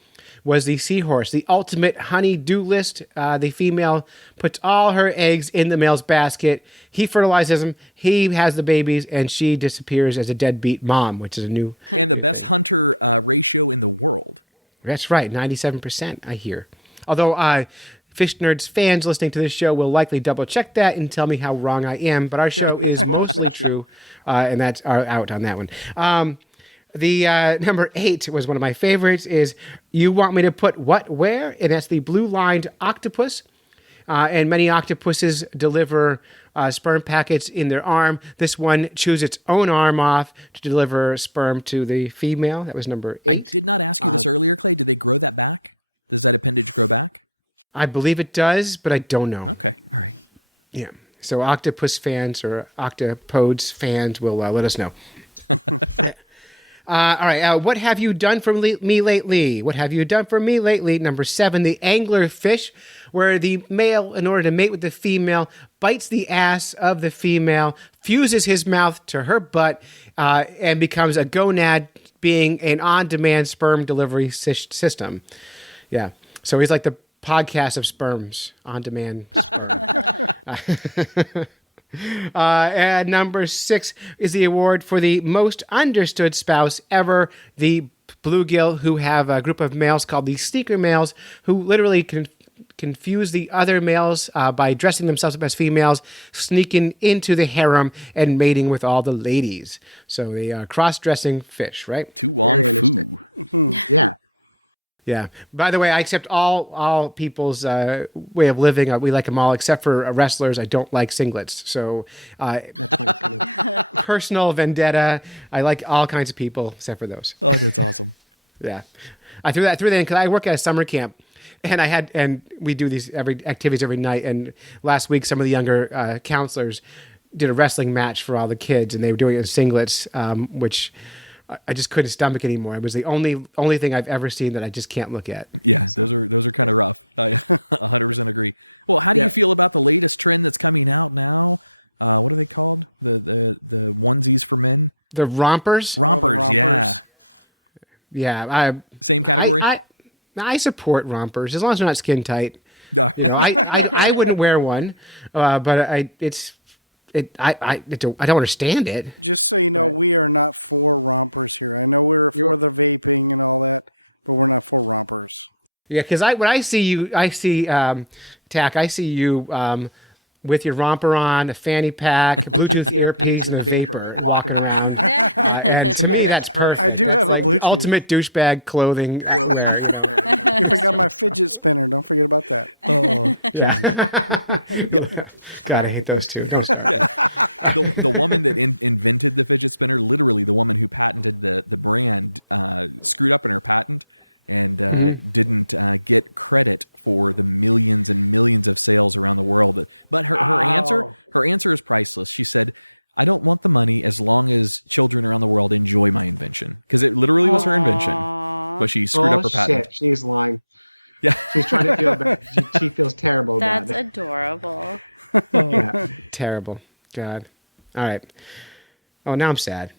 was the seahorse, the ultimate honey-do list. The female puts all her eggs in the male's basket. He fertilizes them. He has the babies, and she disappears as a deadbeat mom, which is a new... And the best hunter ratio in the world. That's right, 97%, I hear. Although Fish Nerds fans listening to this show will likely double-check that and tell me how wrong I am, but our show is mostly true, and that's out on that one. The number 8 was one of my favorites, is you want me to put what where? And that's the blue-lined octopus. And many octopuses deliver sperm packets in their arm. This one chews its own arm off to deliver sperm to the female. That was number 8. I did not ask you this earlier, Clay. Did they grow that back? Does that appendage grow back? I believe it does, but I don't know. Okay, all right. Yeah. So octopus fans or octopodes fans will let us know. All right. What have you done for me lately? What have you done for me lately? Number 7, the angler fish, where the male, in order to mate with the female, bites the ass of the female, fuses his mouth to her butt, and becomes a gonad, being an on-demand sperm delivery system. Yeah. So he's like the podcast of sperms, on-demand sperm. And number 6 is the award for the most understood spouse ever, the bluegill, who have a group of males called the sneaker males, who literally confuse the other males by dressing themselves up as females, sneaking into the harem and mating with all the ladies. So the cross-dressing fish, right? Tu Wong Fu. Yeah. Yeah. By the way, I accept all people's way of living. We like them all, except for wrestlers. I don't like singlets. So that's my kind of personal vendetta. I like all kinds of people, except for those. Oh, that's awesome. Yeah. I threw that in because I work at a summer camp. And we do these activities every night. And last week, some of the younger counselors did a wrestling match for all the kids, and they were doing it in singlets, which I just couldn't stomach anymore. It was the only thing I've ever seen that I just can't look at. Yeah, those are kind of rough. I 100% agree. Well, how do you feel about the latest trend that's coming out now? What are they called? The onesies for men? The rompers? Rompers, yeah. Yeah. Same category? I support rompers as long as they're not skin tight. I wouldn't wear one, but I don't understand it. Just so you know, we are not for rompers here. I know we're for the vaping and all that, but we're not for rompers. Yeah, because when I see you, Tach, I see you with your romper on, a fanny pack, Bluetooth earpiece, and a vapor walking around. And to me, that's perfect. I do have a Bluetooth. Ultimate douchebag clothing. I forgot my fidget spinner. Don't forget about that. Oh, yeah. God, I hate those two. The woman that invented the fidget spinner, literally the woman who patented the brand, screwed up in her patent and didn't get credit for the millions and millions of sales around the world. But her answer is priceless. She said, "I don't want the money as long as children around the world enjoy my invention," because it literally was her invention. But she screwed up her patent. She's lying. Yeah, she's trying to feel bad. She feels terrible about it. That's adorable. Yeah, terrible. God. All right. Oh, now I'm sad.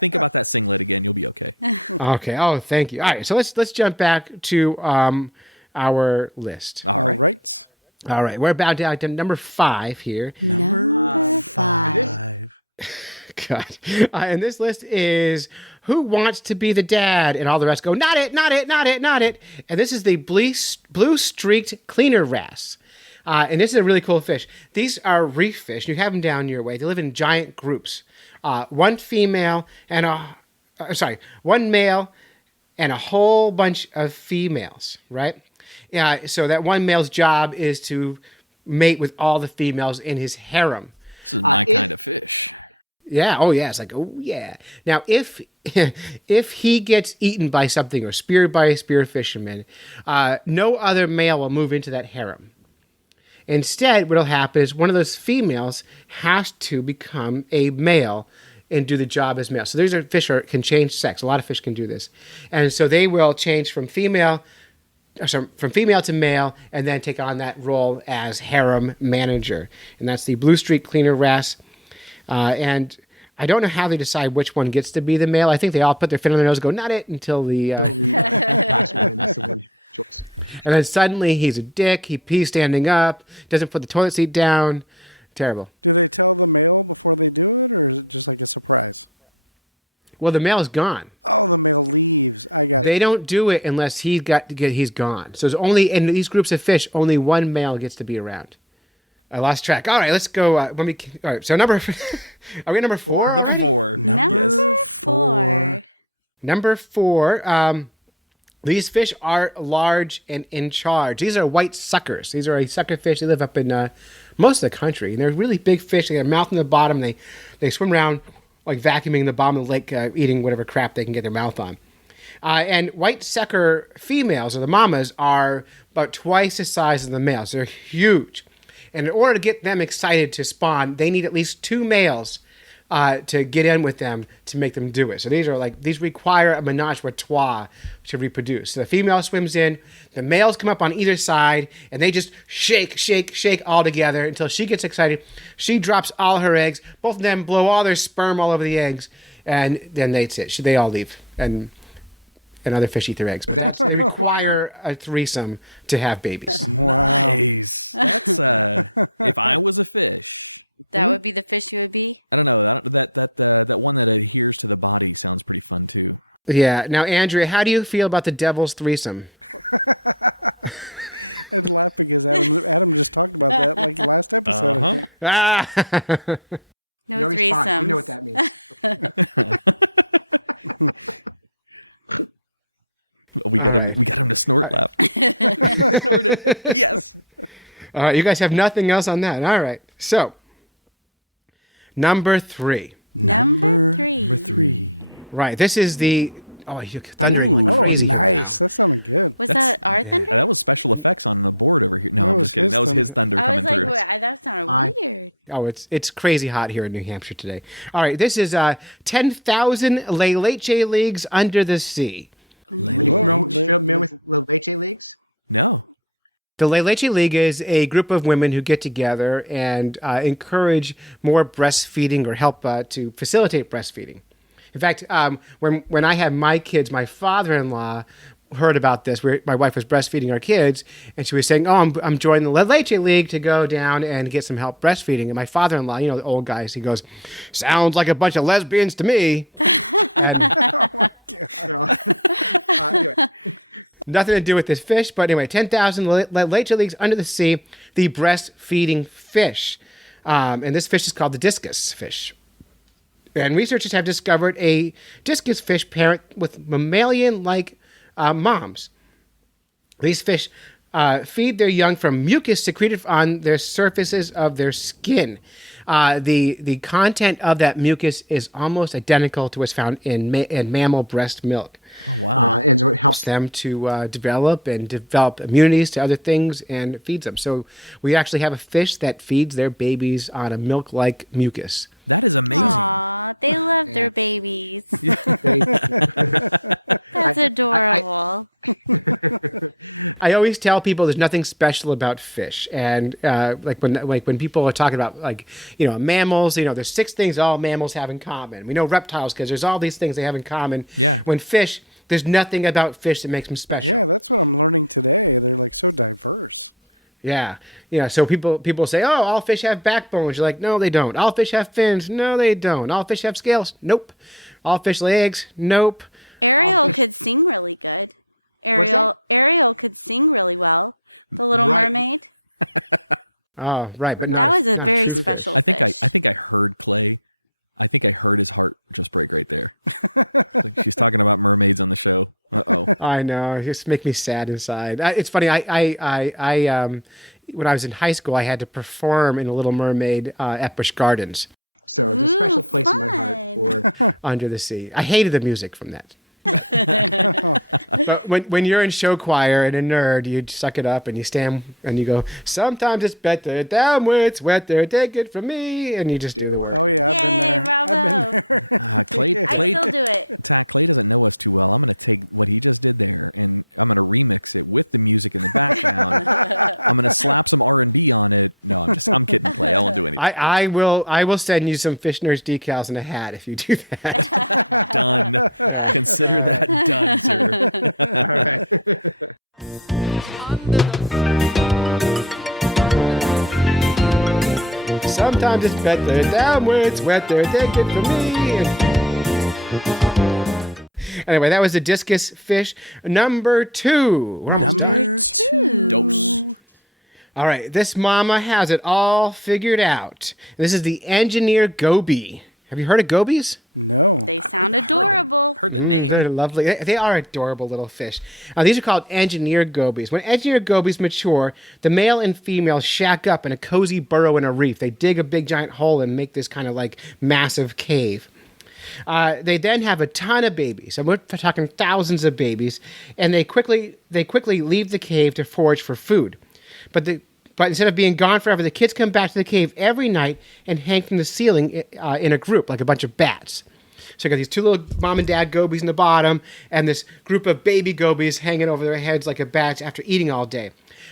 Think about that singlet again. You'll be okay. Okay. Oh, thank you. All right. So let's jump back to our list. All right. All right. We're about down to number 5 here. Number 5. God. And this list is who wants to be the dad? And all the rest go, not it, not it, not it, not it. And this is the blue streaked cleaner wrasse. And this is a really cool fish. These are reef fish. You have them down your way. They live in giant groups. One male and a whole bunch of females, right? So that one male's job is to mate with all the females in his harem. This is my kind of fish. Yeah. Oh, yeah. It's like, oh, yeah. Now, if he gets eaten by something or speared by a spear fisherman, no other male will move into that harem. Instead, what will happen is one of those females has to become a male and do the job as male. So these are fish can change sex. A lot of fish can do this. And so they will change from female to male and then take on that role as harem manager. And that's the blue streak cleaner wrasse. And I don't know how they decide which one gets to be the male. I think they all put their fin on their nose and go, not it, until the last one. That's the one choice. And then suddenly he's a dick. He pees standing up, doesn't put the toilet seat down. Terrible. Do they tell the male before they do it, or is it just like a surprise? Well, the male is gone. Oh, the male leaves. I got it. They don't do it unless he's gone. So there's only, in these groups of fish, only one male gets to be around. I lost track. All right, let's go. All right, so are we at number 4? Number 4. Number 4. Number 4. These fish are large and in charge. These are white suckers. These are a sucker fish. They live up in most of the country. And they're really big fish. They have a mouth in the bottom. They swim around like vacuuming the bottom of the lake, eating whatever crap they can get their mouth on. And white sucker females, or the mamas, are about twice the size of the males. They're huge. And in order to get them excited to spawn, they need at least 2 males to get in with them to make them do it. So these require a menage a trois to reproduce. So the female swims in, the males come up on either side, and they just shake all together until she gets excited. She drops all her eggs. Both of them blow all their sperm all over the eggs, and then that's it. They all leave, and other fish eat their eggs. But they require a threesome to have babies. Nice. That's if I was a fish. That would be the fish you would be? I don't know. That one that adheres to the body sounds pretty fun too. Yeah. Now, Andrea, how do you feel about the devil's threesome? I'd laugh because Adam just talked about that like last episode. I think. No threesomes. You know what that means. We got him to snort laugh. Snort it. Yes. All right, you guys have nothing else on that. All right. So, number 3. Number 3. Right. This is the thundering. Oh, crazy nice. That sounded good. Was that our thunder? That was special effects on the board over here. No, I'm just kidding. That was his thunder I coming was like, through. wait, that sounded weird. Oh, it's crazy hot here in New Hampshire today. All right, this is 10,000 Le Leche Leagues Under the Sea. Are you familiar with Le Leche Leagues? No. The Le Leche League is a group of women who get together and encourage more breastfeeding or help to facilitate breastfeeding. In fact, when I had my kids, my father-in-law heard about this. My wife was breastfeeding our kids, and she was saying, "Oh, I'm joining the La Leche League to go down and get some help breastfeeding." And my father-in-law, the old guys, he goes, "Sounds like a bunch of lesbians to me." Anyway, nothing to do with this fish, but anyway, 10,000 La Leche Leagues Under the Sea, the breastfeeding fish. And this fish is called the discus fish. And researchers have discovered a discus fish parent with mammalian-like moms. These fish feed their young from mucus secreted on their surfaces of their skin. The content of that mucus is almost identical to what's found in mammal breast milk. Oh, wow. And so it helps them to develop immunities to other things and feeds them. So we actually have a fish that feeds their babies on a milk-like mucus. That is amazing. Aw, they love their babies. That's adorable. I always tell people there's nothing special about fish, and when people are talking about mammals, there's 6 things all mammals have in common. We know reptiles because there's all these things they have in common. Yeah. When fish, There's nothing about fish that makes them special. Yeah, that's what I'm learning today. They're like so diverse. Yeah. So people say, oh, all fish have backbones. You're like, no, they don't. All fish have fins. No, they don't. All fish have scales. Nope. All fish lay eggs. Nope. Ariel could sing really good. Ariel could sing really well. The Little Mermaid. Oh, right. But that was a very special I think fish. I think I heard Clay. I think I heard his heart just break right there. Like she's talking about mermaids on the show. Uh-oh. I know. It just make me sad inside. It's funny. I when I was in high school, I had to perform in a Little Mermaid at Busch Gardens. So there's a special place in my heart for Under the Sea. I hated the music from that. But when you're in show choir and a nerd, you suck it up and you stand and you go, sometimes it's better down where it's wetter, take it from me, and you just do the work. Oh yeah, I've been there. Bravo. I've been there. Clay, I still do it. Tach, Clay doesn't know us too well. I'm going to take what he just did there and I'm going to remix it with the music in the background. I'm going to slap some R&B on it. No, I'm kidding, Clay. I won't do anything. I will send you some Fish Nerds decals and a hat if you do that. Done. Consider that done, sir. All right. Sometimes it's better down where it's wetter, take it from me. Anyway, that was the discus fish number 2. Number 2. Dose. All right, this mama has it all figured out. This is the engineer goby. Have you heard of gobies? No. They sound adorable. Heard the name. They're lovely. They are adorable little fish. These are called engineer gobies. When engineer gobies mature, the male and female shack up in a cozy burrow in a reef. They dig a big giant hole and make this kind of like massive cave. They then have a ton of babies. And we're talking thousands of babies. And they quickly leave the cave to forage for food. But instead of being gone forever, the kids come back to the cave every night and hang from the ceiling in a group, like a bunch of bats. So you got these 2 little mom and dad gobies in the bottom, and this group of baby gobies hanging over their heads like a bat after eating all day.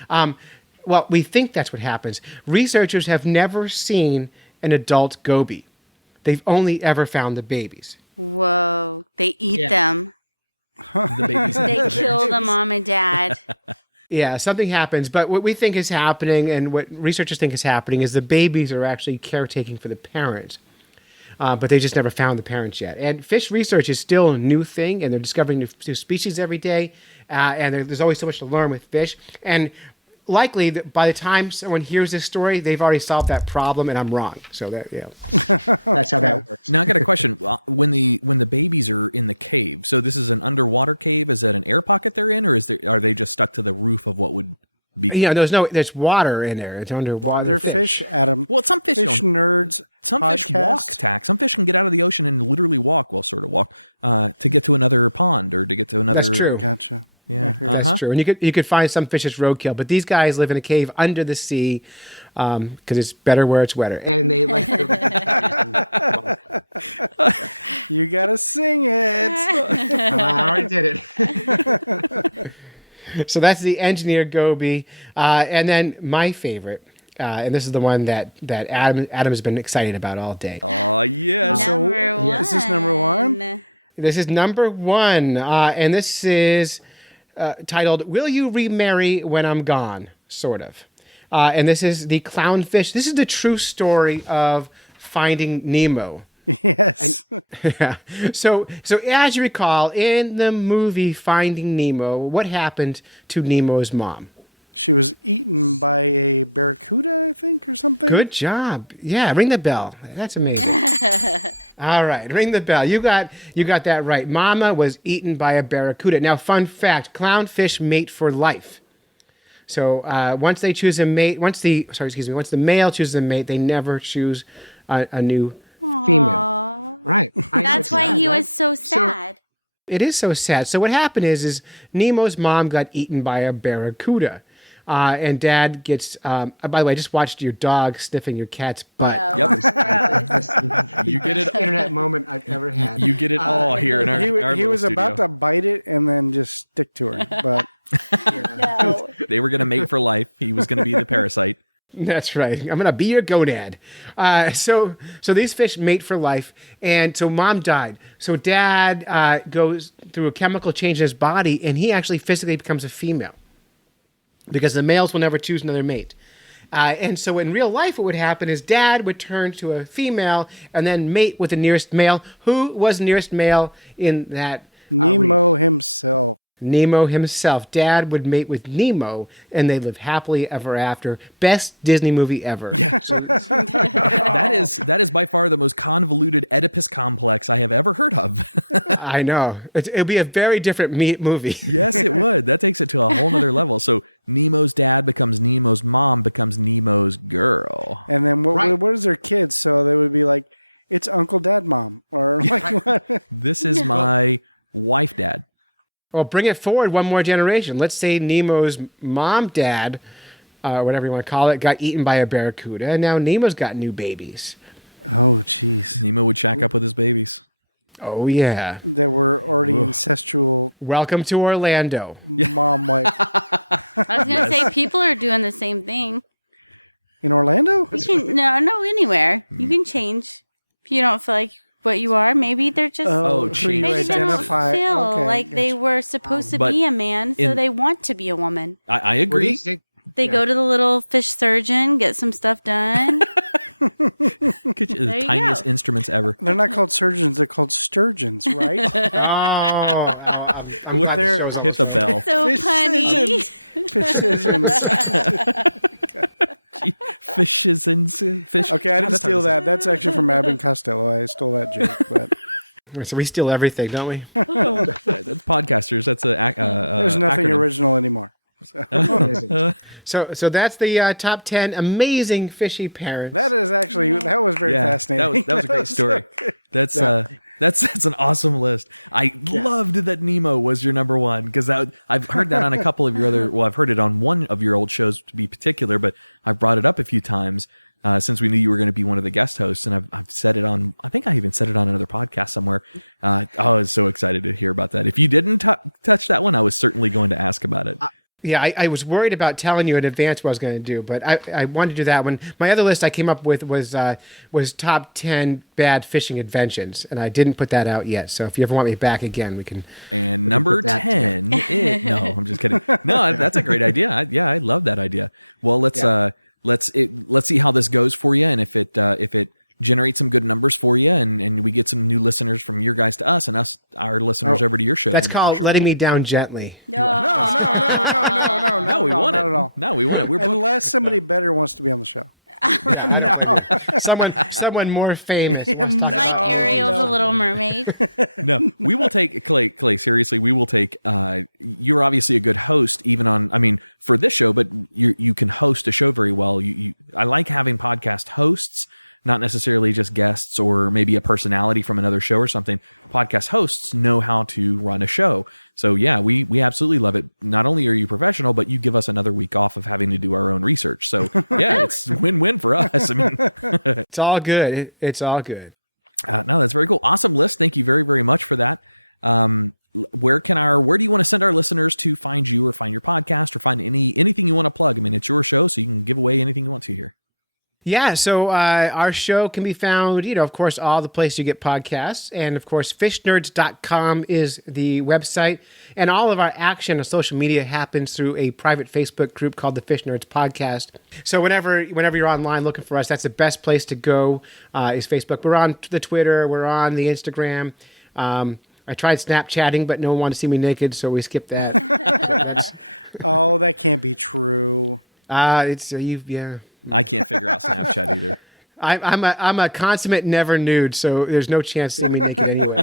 Well, we think that's what happens. Researchers have never seen an adult goby. They've only ever found the babies. Whoa. They eat them. The babies. They kill the mom and dad. Yeah, something happens. But what we think is happening and what researchers think is happening is the babies are actually caretaking for the parents. But they just never found the parents yet. And fish research is still a new thing, and they're discovering new species every day. And there's always so much to learn with fish. And likely, by the time someone hears this story, they've already solved that problem, and I'm wrong. So that's how that works. Now I got a question. When the babies are in the cave, so this is an underwater cave. Is that an air pocket they're in, or are they just stuck to the roof of what would be? There's water in there. It's underwater. They're fish, Adam. Well, some fish nerds. Some fish walk, Tach. Some fish can get out of the ocean and literally walk. Well, sort of walk to get to another pond or to get to another. That's true. Gotcha. Yeah, that's true. And you could find some fish as roadkill, but these guys live in a cave under the sea because it's better where it's wetter, and they like. You gotta sing it. I already did it. So that's the engineer goby, and then my favorite. And this is the one that Adam has been excited about all day. Oh yes. Number 1. This is number 1. This is number 1, and this is titled "Will You Remarry When I'm Gone?" Sort of. And this is the clownfish. This is the true story of Finding Nemo. Yes. Yeah. So as you recall, in the movie Finding Nemo, what happened to Nemo's mom? She was eaten by a barracuda, I think, or something. Good job. Yeah, ring the bell. That's amazing. All right, ring the bell. You got that right. Mama was eaten by a barracuda. Now, fun fact: clownfish mate for life. So once they choose a mate, once the male chooses a mate, they never choose a new female. Right. That's why he was so sad. It is so sad. So what happened is Nemo's mom got eaten by a barracuda. And Dad gets. By the way, I just watched your dog sniffing your cat's butt. No. Yep. You get it. Internet moment I've ever had. You get it all here in our. He was studio. about to bite it and then just stick to her, but No. They were going to mate for life. He was going to be the parasite. That's right. I'm gonna be your gonad. So these fish mate for life, and so mom died. So dad goes through a chemical change in his body, and he actually physically becomes a female because the males will never choose another mate. And so in real life, what would happen is dad would turn to a female and then mate with the nearest male. Who was the nearest male in that? Nemo himself. Nemo himself. Dad would mate with Nemo, and they live happily ever after. Best Disney movie ever. Yeah. That is by far the most convoluted Oedipus complex I have ever heard of. I know. It'll be a very different movie. Yes, it would. That takes it to a whole nother level. So Nemo's dad becomes Nemo's mom, becomes Nemo's girl. And then what is their kids? So they would be like, it's Uncle Dad Mom. Or like what? This is my wife dad. Well, bring it forward one more generation. Let's say Nemo's mom, dad, whatever you want to call it, got eaten by a barracuda, and now Nemo's got new babies. Oh, jeez. Nemo would shack up with his babies. Oh, yeah. That were already incestual. Welcome to Orlando. Mom, wife. I was going to say, people are doing the same thing. In Orlando? You can, no, anywhere. You can change. If you don't feel like what you are, maybe they're just change. maybe they don't feel like they were supposed to be a man, so they want to be a woman. I agree. They go to the little fish surgeon, get some stuff done. The tiniest instruments ever. They're not called surgeons, they're called sturgeons, right? I'm glad the show's on. Hit the bell. So punny. Fishes and fish. Okay, I didn't steal that. That's actually from Abbott and Costello. I stole that joke, but So we steal everything, don't we? That's podcasters. That's there's nothing acronym. Original anymore. So that's the top 10 amazing fishy parents. That is actually that was very fascinating. That was a great story. That's an awesome list. I loved that Nemo was your number one because I've heard that on a couple of your other. Well, I've heard it on one of your old shows to be particular, but I've brought it up a few times since we knew you were going to be one of the guest hosts, and I've said it on. I think I even said it on another podcast somewhere. I was so excited to hear about that. If you didn't touch that one, I was certainly going to ask about it. Yeah, I was worried about telling you in advance what I was going to do, but I wanted to do that one. My other list I came up with was top 10 bad fishing inventions, and I didn't put that out yet. So if you ever want me back again, we can. And number 10. No, I'm just kidding. No, that's a great idea. I love that idea. Well, let's see how this goes for you, and if it generate some good numbers for you, and we get some new listeners from your guys to us, and our listeners over to your show. That's called letting me down gently. No, we want it. No, we want it. Unless somebody better wants to be on the show. Someone more famous. Like Ariel the Little Mermaid. No, we will take Clay. Seriously, we will take. You're obviously a good host, even on. I mean, for this show, but you can host a show very well. I like having podcast hosts. Not necessarily just guests or maybe a personality from another show or something. Podcast hosts know how to run a show. So yeah, we absolutely love it. Not only are you professional, but you give us another week off of having to do our own research. So yeah, it's win-win for us. I mean, it's all good. It's all good. No, that's very cool. Awesome list. Thank you very, very much for that. Where do you want to send our listeners to find you or find your podcast or find anything you want to plug? I mean, it's your show, so you can give away anything you want to here. Yeah, so our show can be found, of course, all the places you get podcasts. And, of course, fishnerds.com is the website. And all of our action on social media happens through a private Facebook group called the Fish Nerds Podcast. So whenever you're online looking for us, that's the best place to go is Facebook. We're on the Twitter. We're on the Instagram. I tried Snapchatting, but no one wanted to see me naked, so we skipped that. Oh, that can't be true. Yeah. I can't figure out Snapchat either. I'm a consummate never nude, so there's no chance to see me naked anyway.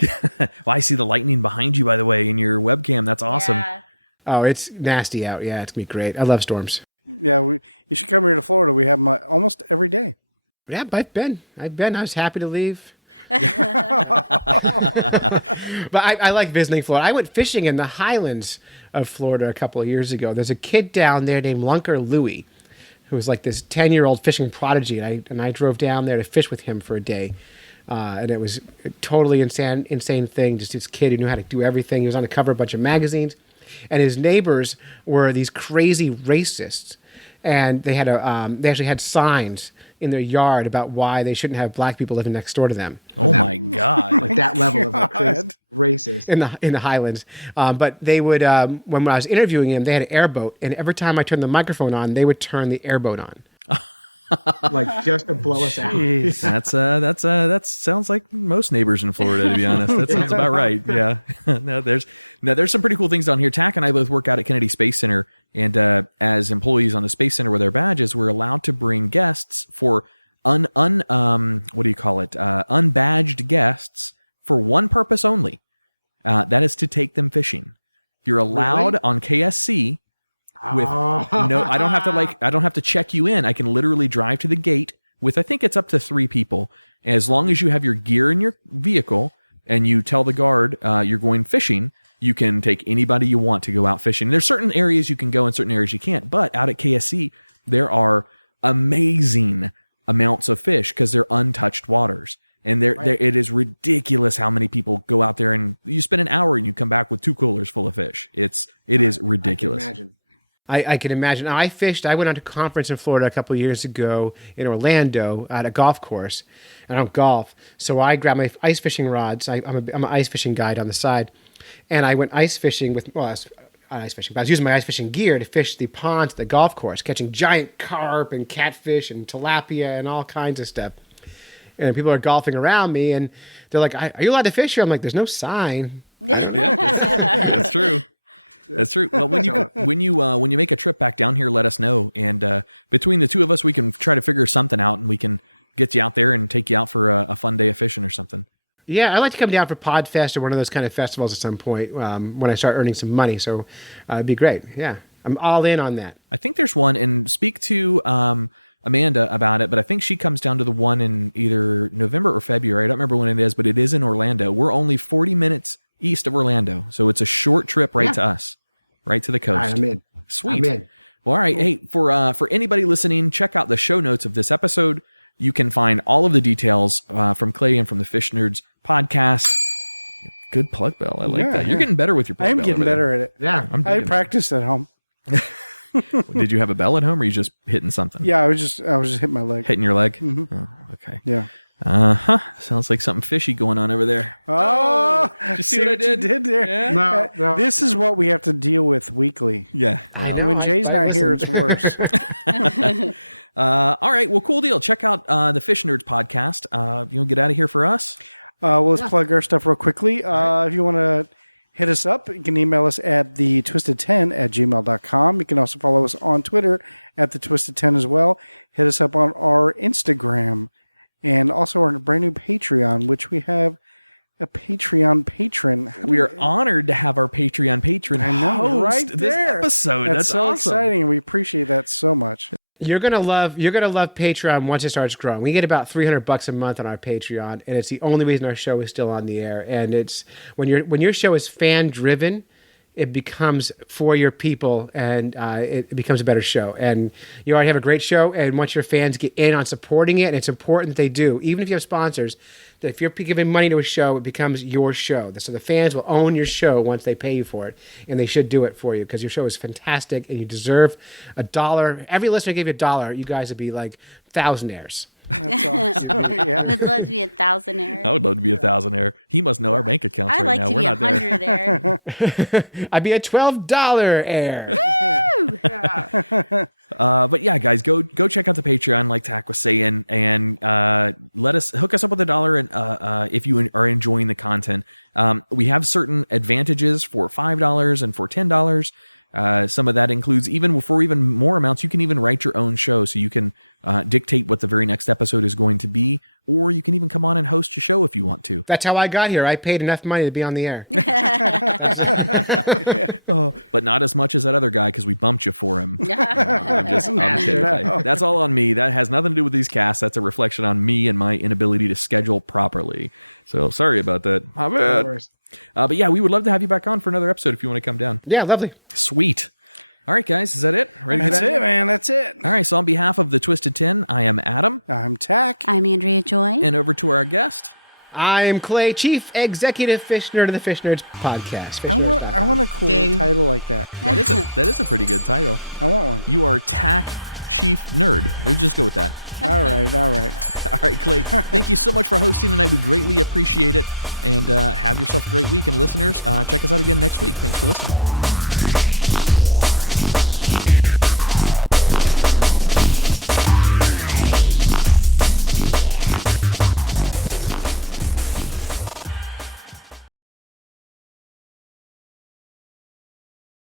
Well, I see the lightning behind you, by the way, in your webcam. That's awesome. Yeah. Oh, it's nasty out. Yeah, it's gonna be great. I love storms. Yeah, you should come here to Florida. We have them almost every day. Yeah, I've been. I was happy to leave. But I like visiting Florida. I went fishing in the highlands of Florida a couple of years ago. There's a kid down there named Lunker Louie, who was like this 10-year-old fishing prodigy, and I drove down there to fish with him for a day, and it was a totally insane thing. Just this kid who knew how to do everything. He was on the cover of a bunch of magazines, and his neighbors were these crazy racists. and they actually had signs in their yard about why they shouldn't have black people living next door to them. Oh my God! Like that level of racist in the Highlands. But they would when I was interviewing him, they had an airboat, and every time I turned the microphone on, they would turn the airboat on. Like just to blow us out. That sounds like most neighbors in Florida, to be honest. That sounds about right. Yeah. There's some pretty cool things down here. Tach and I both work out at Kennedy Space Center, and as employees on the Space Center with our badges, we're allowed to bring guests for unbadged guests for one purpose only. That is to take them fishing. You're allowed on KSC. With no, I don't have to check you in. I can literally drive to the gate with, I think it's up to 3 people. As long as you have your gear in your vehicle and you tell the guard you're going fishing, you can take anybody you want to go out fishing. There's certain areas you can go and certain areas you can't. But out at KSC, there are amazing amounts of fish because they're untouched waters. And it is ridiculous how many people go out there and you spend an hour and you come back with 2 coolers full of fish. It is ridiculous. I can imagine. I fished. I went on a conference in Florida a couple of years ago in Orlando at a golf course. I don't golf, so I grabbed my ice fishing rods. I'm an ice fishing guide on the side, and I went ice fishing with. Well, I was not ice fishing, but I was using my ice fishing gear to fish the ponds at the golf course, catching giant carp and catfish and tilapia and all kinds of stuff. And people are golfing around me, and they're like, "Are you allowed to fish here?" I'm like, "There's no sign." Yeah, that's true. That's true. Well, when you make a trip back down here, let us know. And between the two of us, we can try to figure something out, and we can get you out there and take you out for a fun day of fishing or something. Yeah, I'd like to come down for Podfest or one of those kind of festivals at some point when I start earning some money. So it'd be great. Yeah, I'm all in on that. I think there's one, and speak to Amanda about it, but I think she comes down to the one in either November or February. I don't remember when it is, but it is in Orlando. We're only 40 minutes east of Orlando, so it's a short trip to us, right to the coast. All right, I'm in. Sweet. I'm in. Well, all right. Hey, for anybody listening, check out the show notes of this episode. You can find all of the details from Clay and from the Fish Nerds podcast. Good plug bell. I like that. You're getting better with your plug bell. I'm getting better at it. Yeah. I practiced at home. Did you have a bell at home, or are you just hitting something? Yeah, I was just hitting my leg. Hitting your leg? Mm-hmm. Oh, okay. Yeah. Sounds like something fishy going on over there. Oh, did you see what I did? You did there? Yeah. No. This is what we have to deal with weekly. Yeah. And when Jay's not here, it's worse. All right. Well, cool deal. Check out the Fish Nerds podcast. You want to get out of here for us? Let's plug our stuff real quickly. If you want to hit us up, you can email us at thetwisted10@gmail.com. You can also follow us on Twitter at thetwisted10 as well. Hit us up on our Instagram and also our brand new Patreon, which we have a Patreon patron. We are honored to have our Patreon patron host this episode. That's so awesome. exciting. We appreciate that so much. You're gonna love Patreon once it starts growing. We get about $300 a month on our Patreon, and it's the only reason our show is still on the air. And it's when your show is fan driven, it becomes for your people, and it becomes a better show. And you already have a great show, and once your fans get in on supporting it, and it's important that they do, even if you have sponsors, that if you're giving money to a show, it becomes your show. So the fans will own your show once they pay you for it, and they should do it for you because your show is fantastic, and you deserve $1. Every listener gave you $1, you guys would be like thousandaires. That's awesome. Yeah. I'd love to be 1,000-aire. I would love to be 1,000-aire. He must know our bank accounts I'd right like now. to We're be not there. 100-aire. I'd be a $12 heir. But yeah, guys, go check out the Patreon, like Tach was saying, and hook us up with $1, and if you are enjoying the content. We have certain advantages for $5 and for $10. Some of that includes even more amounts, you can even write your own show, so you can dictate what the very next episode is going to be, or you can even come on and host your show if you want to. That's how I got here. I paid enough money to be on the air. But not as much as that other guy because we bumped you for him. I'm kidding. No. That's all on me. That has nothing to do with these casts. That's a reflection on me and my inability to schedule properly. So sorry about that. My bad. But yeah, we would love to have you back on for another episode if you want to come down. Yeah, lovely. Sweet. All right, guys, is that it? Ready to That's get out? it, man. That's it. All right, so on behalf of the Twisted 10, I am Adam. I'm Tach. I'm Andrea Joy. And over to our guest. I am Clay, Chief Executive Fish Nerd of the Fish Nerds podcast. I want a cool Ding. title like that. That is a pretty good title. I want one. You are Tach chief nerd. Let's just go with that. All right. All right, Clay. Thank you so much for hosting tonight. We greatly appreciate it. And have yourself a great week. And listeners, check us out again next week. Thanks for listening.